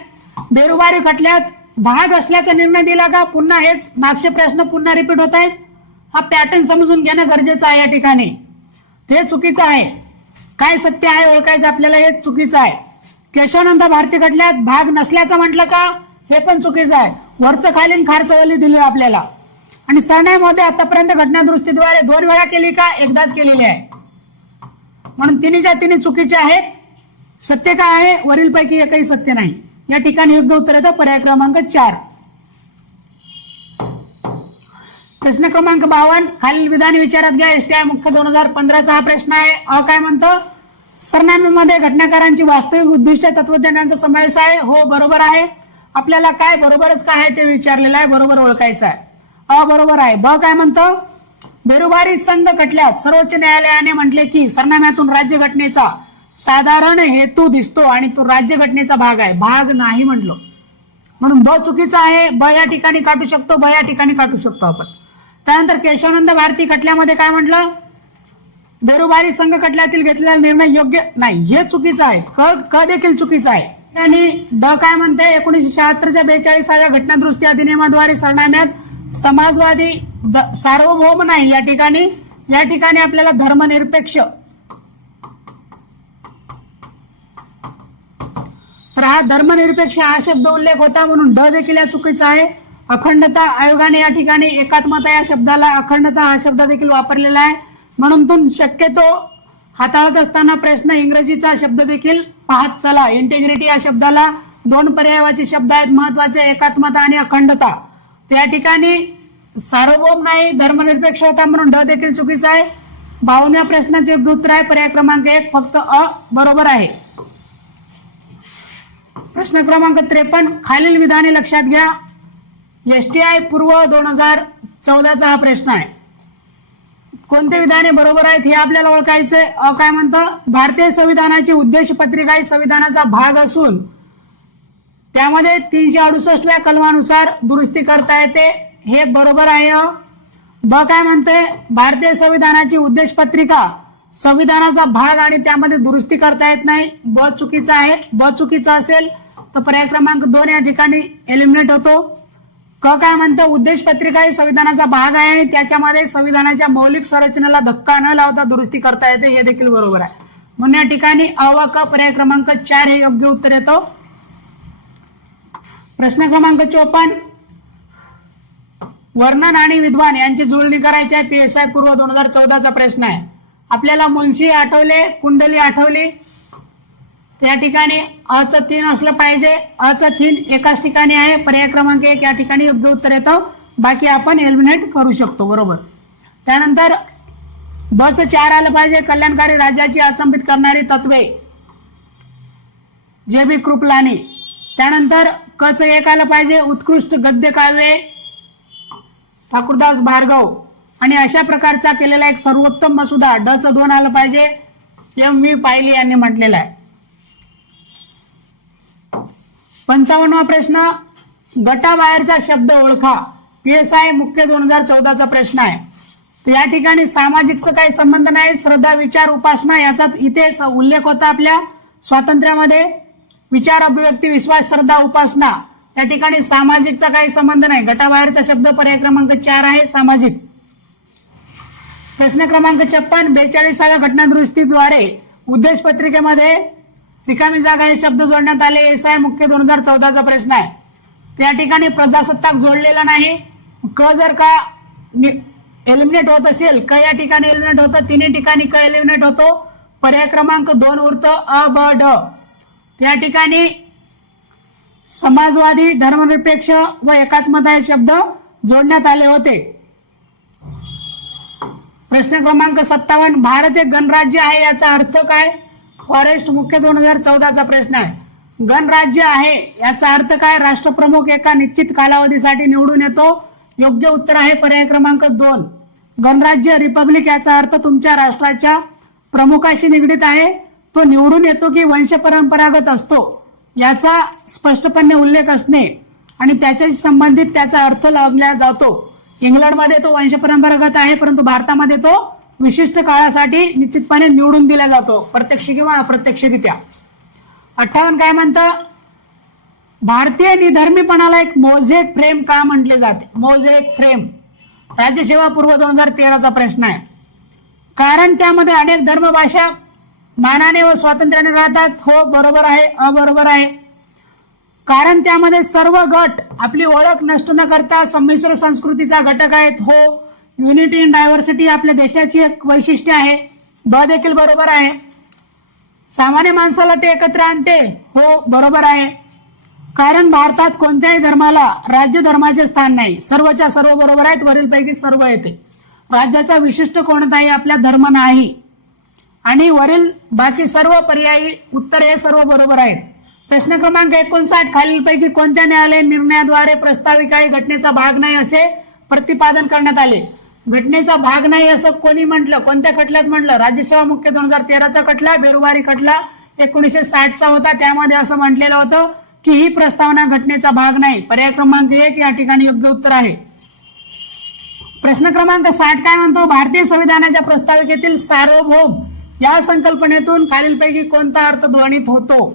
बेरुबारी खटल्यात भाग असल्याचा निर्णय दिला का? पुन्हा हेच मागचे प्रश्न पुन्हा रिपीट होत आहेत. हा पॅटर्न समजून घेणं गरजेचं आहे. या ठिकाणी ते चुकीचं आहे. काय सत्य आहे ओळखायचं आपल्याला, हे चुकीचं आहे. केशवानंद भारती खटल्यात भाग नसल्याचं म्हटलं का? हे पण चुकीचं आहे. वरचं खालील खारचवली दिली आपल्याला. आणि सरन्यायामध्ये आतापर्यंत घटनादुरुस्तीद्वारे 2 वेळा केली का? एकदाच केलेली आहे. म्हणून तिन्हीच्या तिन्ही चुकीचे आहेत. सत्य काय आहे? वरीलपैकी एकही सत्य नाही. या ठिकाणी योग्य उत्तर येतं पर्याय क्रमांक 4. प्रश्न क्रमांक 52 खालील विधान विचारात घ्या. STI मुख्य 2015चा हा प्रश्न आहे. अ काय म्हणतं, सरनाम्यामध्ये घटनाकारांची वास्तविक उद्दिष्ट तत्वज्ञानाचा समावेश आहे. हो, बरोबर आहे. आपल्याला काय बरोबरच काय आहे ते विचारलेलं आहे, बरोबर ओळखायचं आहे. अ बरोबर आहे. ब काय म्हणतं, बेरुबारी संघ खटल्यात सर्वोच्च न्यायालयाने म्हटले की सरनाम्यातून राज्यघटनेचा साधारण हेतू दिसतो आणि तो राज्यघटनेचा भाग आहे, भाग नाही म्हटलं, म्हणून ब चुकीचा आहे. ब या ठिकाणी काटू शकतो, ब या ठिकाणी काटू शकतो आपण. त्यानंतर केशवानंद भारती खटल्यामध्ये काय म्हटलं, बेरुबारी संघ खटल्यातील घेतलेला निर्णय योग्य नाही, हे चुकीचं आहे. क देखील चुकीचं आहे. आणि ड काय म्हणते, 1976च्या 42व्या घटनादुरुस्ती अधिनियमाद्वारे सरनाम्यात समाजवादी सार्वभौम नाही, या ठिकाणी आपल्याला धर्मनिरपेक्ष, तर हा धर्मनिरपेक्ष हा शब्द उल्लेख होता, म्हणून ड देखील चुकीचा आहे. अखंडता आयोगाने या ठिकाणी एकात्मता या शब्दाला अखंडता हा शब्द देखील वापरलेला आहे, म्हणून तो शक्यतो हाताळत असताना प्रश्न इंग्रजीचा शब्द देखील पाहत चला. इंटेग्रिटी या शब्दाला दोन पर्यायवाची शब्द आहेत महत्वाचे, एकात्मता आणि अखंडता. त्या ठिकाणी सार्वभौम नाही, धर्मनिरपेक्ष होता, म्हणून ड देखील चुकीचा आहे. 52व्या प्रश्नाचे उत्तर आहे पर्याय क्रमांक 1, फक्त अ बरोबर आहे. प्रश्न क्रमांक 53, खालील विधाने लक्षात घ्या. एसटीआय पूर्व 2014चा हा प्रश्न आहे. कोणते विधाने बरोबर आहेत हे आपल्याला ओळखायचंय. अ काय म्हणतं, भारतीय संविधानाची उद्देश पत्रिका ही संविधानाचा भाग असून त्यामध्ये 368व्या कलमानुसार दुरुस्ती करता येते, हे बरोबर आहे. ब काय म्हणते, भारतीय संविधानाची उद्देश पत्रिका संविधानाचा भाग आणि त्यामध्ये दुरुस्ती करता येत नाही, ब चुकीचा आहे. ब चुकीचा असेल तर पर्याय क्रमांक 2 या ठिकाणी एलिमिनेट होतो. क काय म्हणतं, उद्देश पत्रिका ही संविधानाचा भाग आहे आणि त्याच्यामध्ये संविधानाच्या मौलिक संरचनेला धक्का न लावता दुरुस्ती करता येते, हे देखील बरोबर आहे. म्हणून या ठिकाणी अ व क पर्याय क्रमांक 4 हे योग्य उत्तर येतो. प्रश्न क्रमांक 54, वर्णन आणि विद्वान यांची जुळणी करायची आहे. PSI पूर्व 2014चा प्रश्न आहे. आपल्याला मुन्शी आठवले, कुंडली आठवली, या ठिकाणी अचं 3 असलं पाहिजे. अचं 3 एकाच ठिकाणी आहे, पर्याय क्रमांक 1 या ठिकाणी योग्य उत्तर येतं, बाकी आपण एलिमिनेट करू शकतो, बरोबर. त्यानंतर बचं 4 आलं पाहिजे, कल्याणकारी राज्याची अचंबित करणारी तत्वे, JB कृपलानी. त्यानंतर कचं 1 आलं पाहिजे, उत्कृष्ट गद्य काव्ये, ठाकूरदास भार्गव, आणि अशा प्रकारचा केलेला एक सर्वोत्तम मसुदा. डचं 2 आलं पाहिजे, MV पायली यांनी म्हटलेला आहे. 55वा प्रश्न, गटाबाहेरचा शब्द ओळखा. PSI मुख्य 2014चा प्रश्न आहे. तर या ठिकाणी सामाजिकचा काही संबंध नाही, श्रद्धा, विचार, उपासना याचा इथे उल्लेख होता. आपल्या स्वातंत्र्यामध्ये विचार, अभिव्यक्ती, विश्वास, श्रद्धा, उपासना, या ठिकाणी सामाजिकचा काही संबंध नाही. गटाबाहेरचा शब्द पर्याय क्रमांक 4 आहे, सामाजिक. प्रश्न क्रमांक 56, 42व्या घटनादुरुस्तीद्वारे उद्देश पत्रिकेमध्ये रिकामी जागा हे शब्द जोडण्यात आले. SI मुख्य 2014चा प्रश्न आहे. त्या ठिकाणी प्रजासत्ताक जोडलेला नाही. क जर का एलिमिनेट होत असेल, क या ठिकाणी एलिमिनेट होतं, तिन्ही ठिकाणी क एलिमिनेट होतो, पर्याय क्रमांक 2 उरतं अ ब ड. त्या ठिकाणी समाजवादी, धर्मनिरपेक्ष व एकात्मता हे शब्द जोडण्यात आले होते. प्रश्न क्रमांक 57, भारत एक गणराज्य आहे याचा अर्थ काय. फॉरेस्ट मुख्य 2014चा प्रश्न आहे. गणराज्य आहे याचा अर्थ काय, राष्ट्रप्रमुख एका निश्चित कालावधीसाठी निवडून येतो, योग्य उत्तर आहे पर्याय क्रमांक 2. गणराज्य, रिपब्लिक याचा अर्थ तुमच्या राष्ट्राच्या प्रमुखाशी निगडीत आहे, तो निवडून येतो की वंश परंपरागत असतो याचा स्पष्टपणे उल्लेख असणे आणि त्याच्याशी संबंधित त्याचा अर्थ लावला जातो. इंग्लंडमध्ये तो वंश परंपरागत आहे, परंतु भारतामध्ये तो विशिष्ट काळासाठी निश्चितपणे निवडून दिला जातो, प्रत्यक्ष किंवा अप्रत्यक्षरित्या. 58 काय म्हणतं, भारतीय निधर्मीपणाला एक मोझेक फ्रेम का म्हटले जाते. मोझेक फ्रेम, राज्यसेवा पूर्व 2013चा प्रश्न आहे. कारण त्यामध्ये अनेक धर्म, भाषा मानाने व स्वातंत्र्याने राहतात, हो बरोबर आहे, अबरोबर आहे. कारण त्यामध्ये सर्व गट आपली ओळख नष्ट न करता संमिश्र संस्कृतीचा घटक आहेत, हो. युनिटी इन डायव्हर्सिटी आपल्या देशाची एक वैशिष्ट्य आहे, ब देखील बरोबर आहे. सामान्य माणसाला ते एकत्र आणते, हो बरोबर आहे. कारण भारतात कोणत्याही धर्माला राज्य धर्माचे स्थान नाही, सर्वच्या सर्व बरोबर आहेत, वरीलपैकी सर्व येते. राज्याचा विशिष्ट कोणताही आपला धर्म नाही आणि वरील बाकी सर्व पर्यायी उत्तर हे सर्व बरोबर आहेत. प्रश्न क्रमांक 59, खालीलपैकी कोणत्या न्यायालयीन निर्णयाद्वारे प्रस्तावित काही घटनेचा भाग नाही असे प्रतिपादन करण्यात आले. घटनेचा भाग नाही असं कोणी म्हटलं? कोणत्या खटल्यात म्हटलं? राज्यसेवा मुख्य 2013चा खटला, बेरुबारी खटला 1960चा होता. त्यामध्ये असं म्हटलेलं होतं की ही प्रस्तावना घटनेचा भाग नाही. पर्याय क्रमांक 1 या ठिकाणी योग्य उत्तर आहे. प्रश्न क्रमांक 60 काय म्हणतो? भारतीय संविधानाच्या प्रस्ताविकेतील सार्वभौम या संकल्पनेतून खालीलपैकी कोणता अर्थ ध्वनित होतो?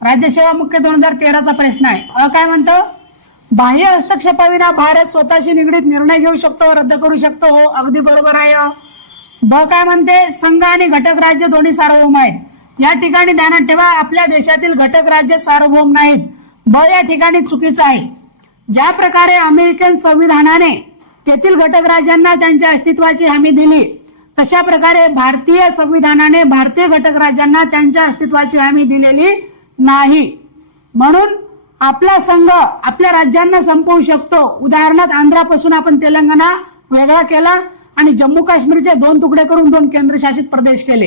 राज्यसेवा मुख्य 2013चा प्रश्न आहे. काय म्हणतं? बाह्य हस्तक्षेपाविना भारत स्वतःशी निगडीत निर्णय घेऊ शकतो, रद्द करू शकतो. हो, अगदी बरोबर आहे. ब काय म्हणते? संघ आणि घटक राज्य दोन्ही सार्वभौम आहेत. या ठिकाणी ध्यानात ठेवा, आपल्या देशातील घटक राज्य सार्वभौम नाहीत. ब या ठिकाणी चुकीचं आहे. ज्या प्रकारे अमेरिकन संविधानाने तेथील घटक राज्यांना त्यांच्या अस्तित्वाची हमी दिली, तशा प्रकारे भारतीय संविधानाने भारतीय घटक राज्यांना त्यांच्या अस्तित्वाची हमी दिलेली नाही. म्हणून आपला संघ आपल्या राज्यांना संपवू शकतो. उदाहरणार्थ आंध्रापासून आपण तेलंगणा वेगळा केला आणि जम्मू काश्मीरचे 2 तुकडे करून 2 केंद्रशासित प्रदेश केले.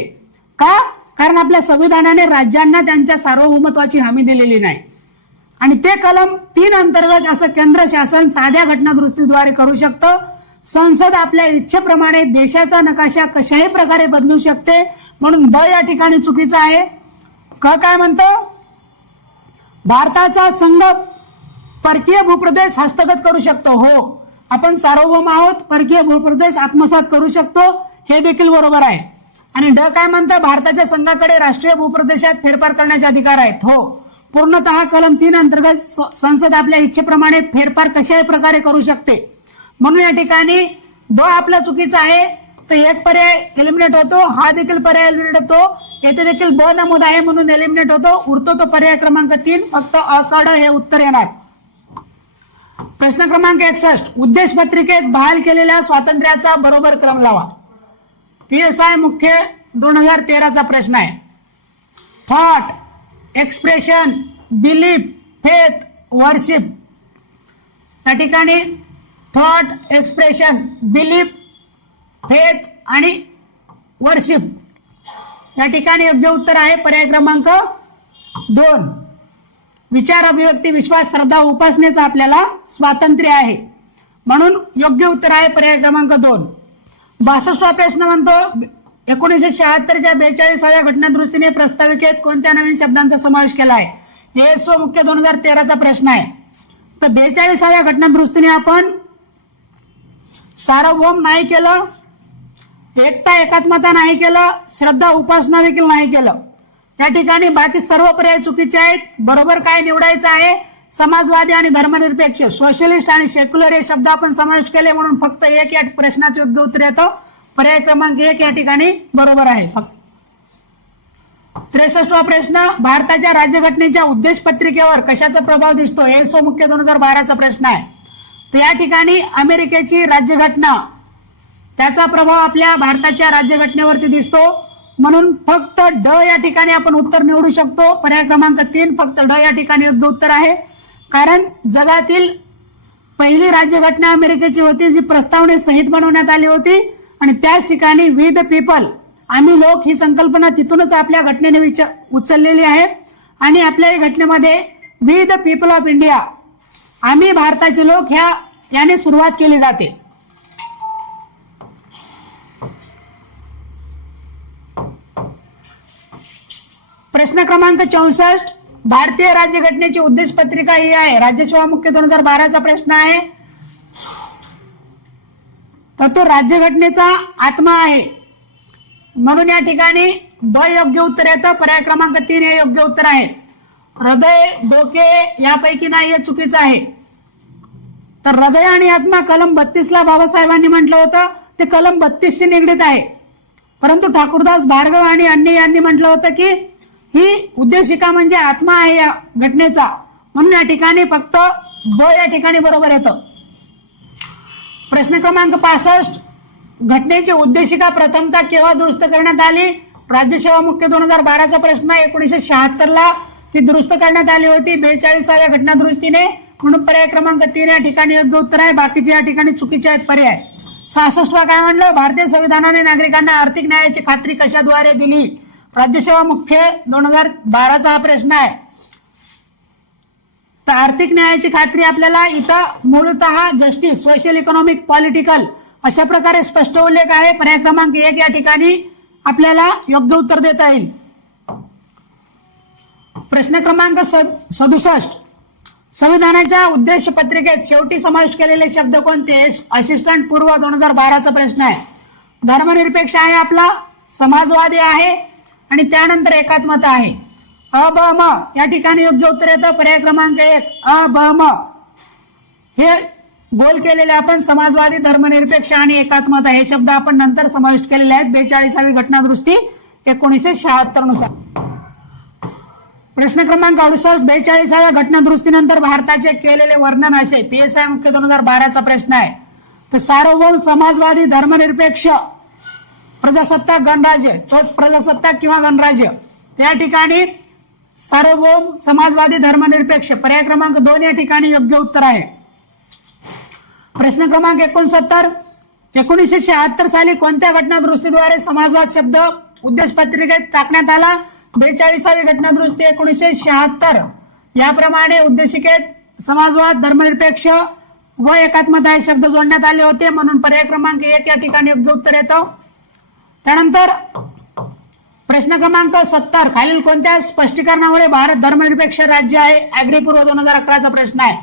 का? कारण आपल्या संविधानाने राज्यांना त्यांच्या सार्वभौमत्वाची हमी दिलेली नाही. आणि ते कलम 3 अंतर्गत असं केंद्र शासन साध्या घटनादुरुस्तीद्वारे करू शकतं. संसद आपल्या इच्छेप्रमाणे देशाचा नकाशा कशाही प्रकारे बदलू शकते. म्हणून ब या ठिकाणी चुकीचं आहे. क काय म्हणतं? भारताचा संघ परकीय भूप्रदेश हस्तगत करू शकतो. हो, आपण सार्वभौम आहोत, परकीय भूप्रदेश आत्मसात करू शकतो. हे देखील बरोबर आहे. आणि ड काय म्हणतं? भारताच्या संघाकडे राष्ट्रीय भूप्रदेशात फेरफार करण्याचे अधिकार आहेत. हो, पूर्णतः कलम 3 अंतर्गत संसद आपल्या इच्छेप्रमाणे फेरफार कशाही प्रकारे करू शकते. म्हणून या ठिकाणी ब आपला चुकीचा आहे. तर एक पर्याय एलिमिनेट होतो, हा देखील पर्याय एलिमिनेट होतो. येथे देखील ब नमूद आहे म्हणून एलिमिनेट होतो. उरतो तो पर्याय क्रमांक 3, फक्त अकड हे उत्तर येणार. प्रश्न क्रमांक 61 उद्देश पत्रिकेत बहाल केलेल्या स्वातंत्र्याचा बरोबर क्रम लावा. PSI मुख्य 2013चा प्रश्न आहे. Thought, expression, belief, faith, worship. त्या ठिकाणी थॉट, एक्सप्रेशन, बिलीफ, फेथ आणि वर्शिप या ठिकाणी योग्य उत्तर आहे. पर्याय क्रमांक 2. विचार, अभिव्यक्ती, विश्वास, श्रद्धा, उपासनेचा आपल्याला स्वातंत्र्य आहे. म्हणून योग्य उत्तर आहे पर्याय क्रमांक 2. 62वा प्रश्न म्हणतो 1976च्या 42व्या घटनादुरुस्तीने प्रस्ताविकेत कोणत्या नवीन शब्दांचा समावेश केला आहे? हे मुख्य 2013चा प्रश्न आहे. तर 42व्या घटनादुरुस्तीने आपण सार्वभौम नाही केलं, एकता एकात्मता नाही केलं, श्रद्धा उपासना देखील नाही केलं. त्या ठिकाणी बाकी सर्व पर्याय चुकीचे आहेत. बरोबर काय निवडायचं आहे? समाजवादी आणि धर्मनिरपेक्ष, सोशलिस्ट आणि सेक्युलर हे शब्द आपण समावेश केले म्हणून फक्त 1 या प्रश्नाचे योग्य उत्तर येतं. पर्याय क्रमांक 1 या ठिकाणी बरोबर आहे. 63वा प्रश्न भारताच्या राज्यघटनेच्या उद्देश पत्रिकेवर कशाचा प्रभाव दिसतो? हे मुख्य 2012चा प्रश्न आहे. तर या ठिकाणी अमेरिकेची राज्यघटना त्याचा प्रभाव आपल्या भारताच्या राज्यघटनेवरती दिसतो. म्हणून फक्त ड या ठिकाणी आपण उत्तर निवडू शकतो. पर्याय क्रमांक 3 फक्त ड या ठिकाणी योग्य उत्तर आहे. कारण जगातील पहिली राज्यघटना अमेरिकेची होती जी प्रस्तावनेसहित बनवण्यात आली होती आणि त्याच ठिकाणी वी द पीपल, आम्ही लोक ही संकल्पना तिथूनच आपल्या घटनेने उचललेली आहे. आणि आपल्या घटनेमध्ये we the people of India, आम्ही भारताचे लोक याने सुरुवात केली जाते. प्रश्न क्रमांक 64 भारतीय राज्यघटनेची उद्देश पत्रिका ही आहे. राज्यसेवा मुख्य 2012चा प्रश्न आहे. तर तो राज्यघटनेचा आत्मा आहे. म्हणून या ठिकाणी ब योग्य उत्तर येतं. पर्याय क्रमांक 3 हे योग्य उत्तर आहे. हृदय, डोके यापैकी नाही हे चुकीचं आहे. तर हृदय आणि आत्मा कलम 32ला बाबासाहेबांनी म्हटलं होतं, ते कलम 32शी निगडीत आहे. परंतु ठाकूरदास भार्गव आणि अन्य यांनी म्हटलं होतं की ही उद्देशिका म्हणजे आत्मा आहे या घटनेचा. म्हणून या ठिकाणी फक्त ब या ठिकाणी बरोबर येतं. प्रश्न क्रमांक 65 घटनेची उद्देशिका प्रथमतः केव्हा दुरुस्त करण्यात आली? राज्यसेवा मुख्य 2012चा प्रश्न. 1976ला ती दुरुस्त करण्यात आली होती 42व्या घटनादुरुस्तीने. म्हणून पर्याय क्रमांक 3 या ठिकाणी योग्य उत्तर आहे. बाकीचे या ठिकाणी चुकीचे आहेत पर्याय. 66वा काय म्हणलं? भारतीय संविधानाने नागरिकांना आर्थिक न्यायाची खात्री कशाद्वारे दिली? राज्यसेवा मुख्य 2012चा हा प्रश्न आहे. तर आर्थिक न्यायाची खात्री आपल्याला इथं मूलतः जस्टिस, सोशल, इकॉनॉमिक, पॉलिटिकल अशा प्रकारे स्पष्ट उल्लेख आहे। पर्याय क्रमांक 1 या ठिकाणी आपल्याला योग्य उत्तर देता येईल। प्रश्न क्रमांक 67, संविधानाच्या उद्देश पत्रिकेत शेवटी समाविष्ट केलेले शब्द कोणते? असिस्टंट पूर्व 2012 चा प्रश्न आहे। धर्मनिरपेक्ष आहे आपला, समाजवादी आहे आणि त्यानंतर एकात्मता आहे। अ ब म या ठिकाणी योग्य उत्तर येतं पर्याय क्रमांक 1 अ ब म। हे गोल केलेले आपण समाजवादी, धर्मनिरपेक्ष आणि एकात्मता हे शब्द आपण नंतर समाविष्ट केलेले आहेत 42वी घटनादुरुस्ती 1976 नुसार। प्रश्न क्रमांक 68, 42व्या घटनादुरुस्तीनंतर भारताचे केलेले वर्णन असे। PSI मुख्य 2012 चा प्रश्न आहे। तर सार्वभौम, समाजवादी, धर्मनिरपेक्ष, प्रजासत्ताक, गणराज्य, तोच प्रजासत्ताक किंवा गणराज्य। या ठिकाणी सार्वभौम, समाजवादी, धर्मनिरपेक्ष पर्याय क्रमांक 2 या ठिकाणी योग्य उत्तर आहे। प्रश्न क्रमांक 69, 1976 साली कोणत्या घटनादुरुस्तीद्वारे समाजवाद शब्द उद्देश पत्रिकेत टाकण्यात आला? 42वी घटनादुरुस्ती 1976 याप्रमाणे उद्देशिकेत समाजवाद, धर्मनिरपेक्ष व एकात्मता हे शब्द जोडण्यात आले होते, म्हणून पर्याय क्रमांक 1 या ठिकाणी योग्य उत्तर येतं। त्यानंतर प्रश्न क्रमांक 70, खालील कोणत्या स्पष्टीकरणामुळे भारत धर्मनिरपेक्ष राज्य आहे? ऍग्रीपूर्व 2011 चा प्रश्न आहे।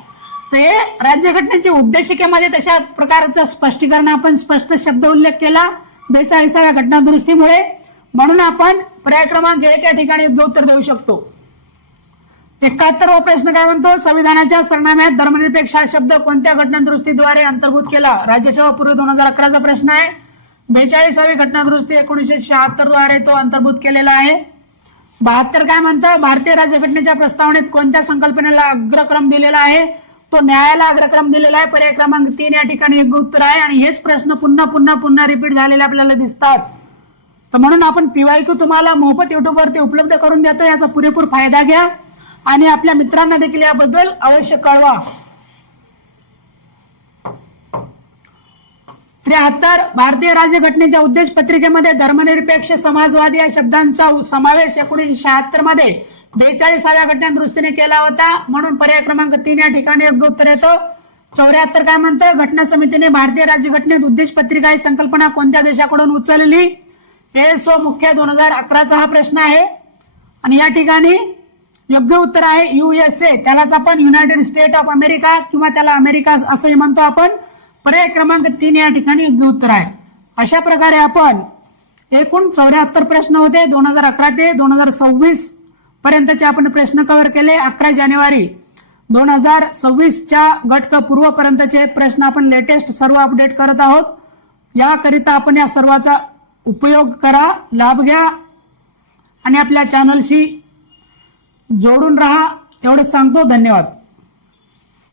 तर हे राज्यघटनेच्या उद्देशिकेमध्ये तशा प्रकारचं स्पष्टीकरण आपण स्पष्ट शब्द उल्लेख केला 42व्या घटनादुरुस्तीमुळे, म्हणून आपण पर्याय क्रमांक 1 या ठिकाणी योग्य उत्तर देऊ शकतो। 71वा प्रश्न काय म्हणतो? संविधानाच्या सरनाम्यात धर्मनिरपेक्ष हा शब्द कोणत्या घटनादुरुस्तीद्वारे अंतर्भूत केला? राज्यसेवा पूर्व 2011 चा प्रश्न आहे। 42वी घटनादुरुस्ती 1976 द्वारे तो अंतर्भूत केलेला आहे। 72 काय म्हणतं? भारतीय राज्यघटनेच्या प्रस्तावनेत कोणत्या संकल्पनेला अग्रक्रम दिलेला आहे? तो न्यायाला अग्रक्रम दिलेला आहे। पर्याय क्रमांक 3 या ठिकाणी योग्य उत्तर आहे। आणि हेच प्रश्न पुन्हा पुन्हा पुन्हा रिपीट झालेले आपल्याला दिसतात। तर म्हणून आपण PYQ तुम्हाला मोफत YouTube वरती उपलब्ध करून देतो, याचा पुरेपूर फायदा घ्या आणि आपल्या मित्रांना देखील याबद्दल अवश्य कळवा। 73, भारतीय राज्यघटनेच्या उद्देश पत्रिकेमध्ये धर्मनिरपेक्ष, समाजवादी या शब्दांचा समावेश 1976 मध्ये 42व्या घटनादुरुस्तीने केला होता, म्हणून पर्याय क्रमांक 3 या ठिकाणी योग्य उत्तर येतं। 74 काय म्हणतं? घटना समितीने भारतीय राज्यघटनेत उद्देश पत्रिका ही संकल्पना कोणत्या देशाकडून उचलली? ASO मुख्य 2011 चा हा प्रश्न आहे आणि या ठिकाणी योग्य उत्तर आहे USA, त्यालाच आपण युनायटेड स्टेट ऑफ अमेरिका किंवा त्याला अमेरिका असंही म्हणतो आपण। पर्याय क्रमांक 3 या ठिकाणी योग्य उत्तर आहे। अशा प्रकारे आपण एकूण 74 प्रश्न होते 2011 ते 2026 पर्यंतचे आपण प्रश्न कव्हर केले। 11 जानेवारी 2026 च्या गट क पूर्व पर्यंतचे प्रश्न आपण लेटेस्ट सर्व अपडेट करत आहोत। याकरिता आपण या सर्वाचा उपयोग करा, लाभ घ्या आणि आपल्या चॅनलशी जोडून राहा, एवढंच सांगतो। धन्यवाद।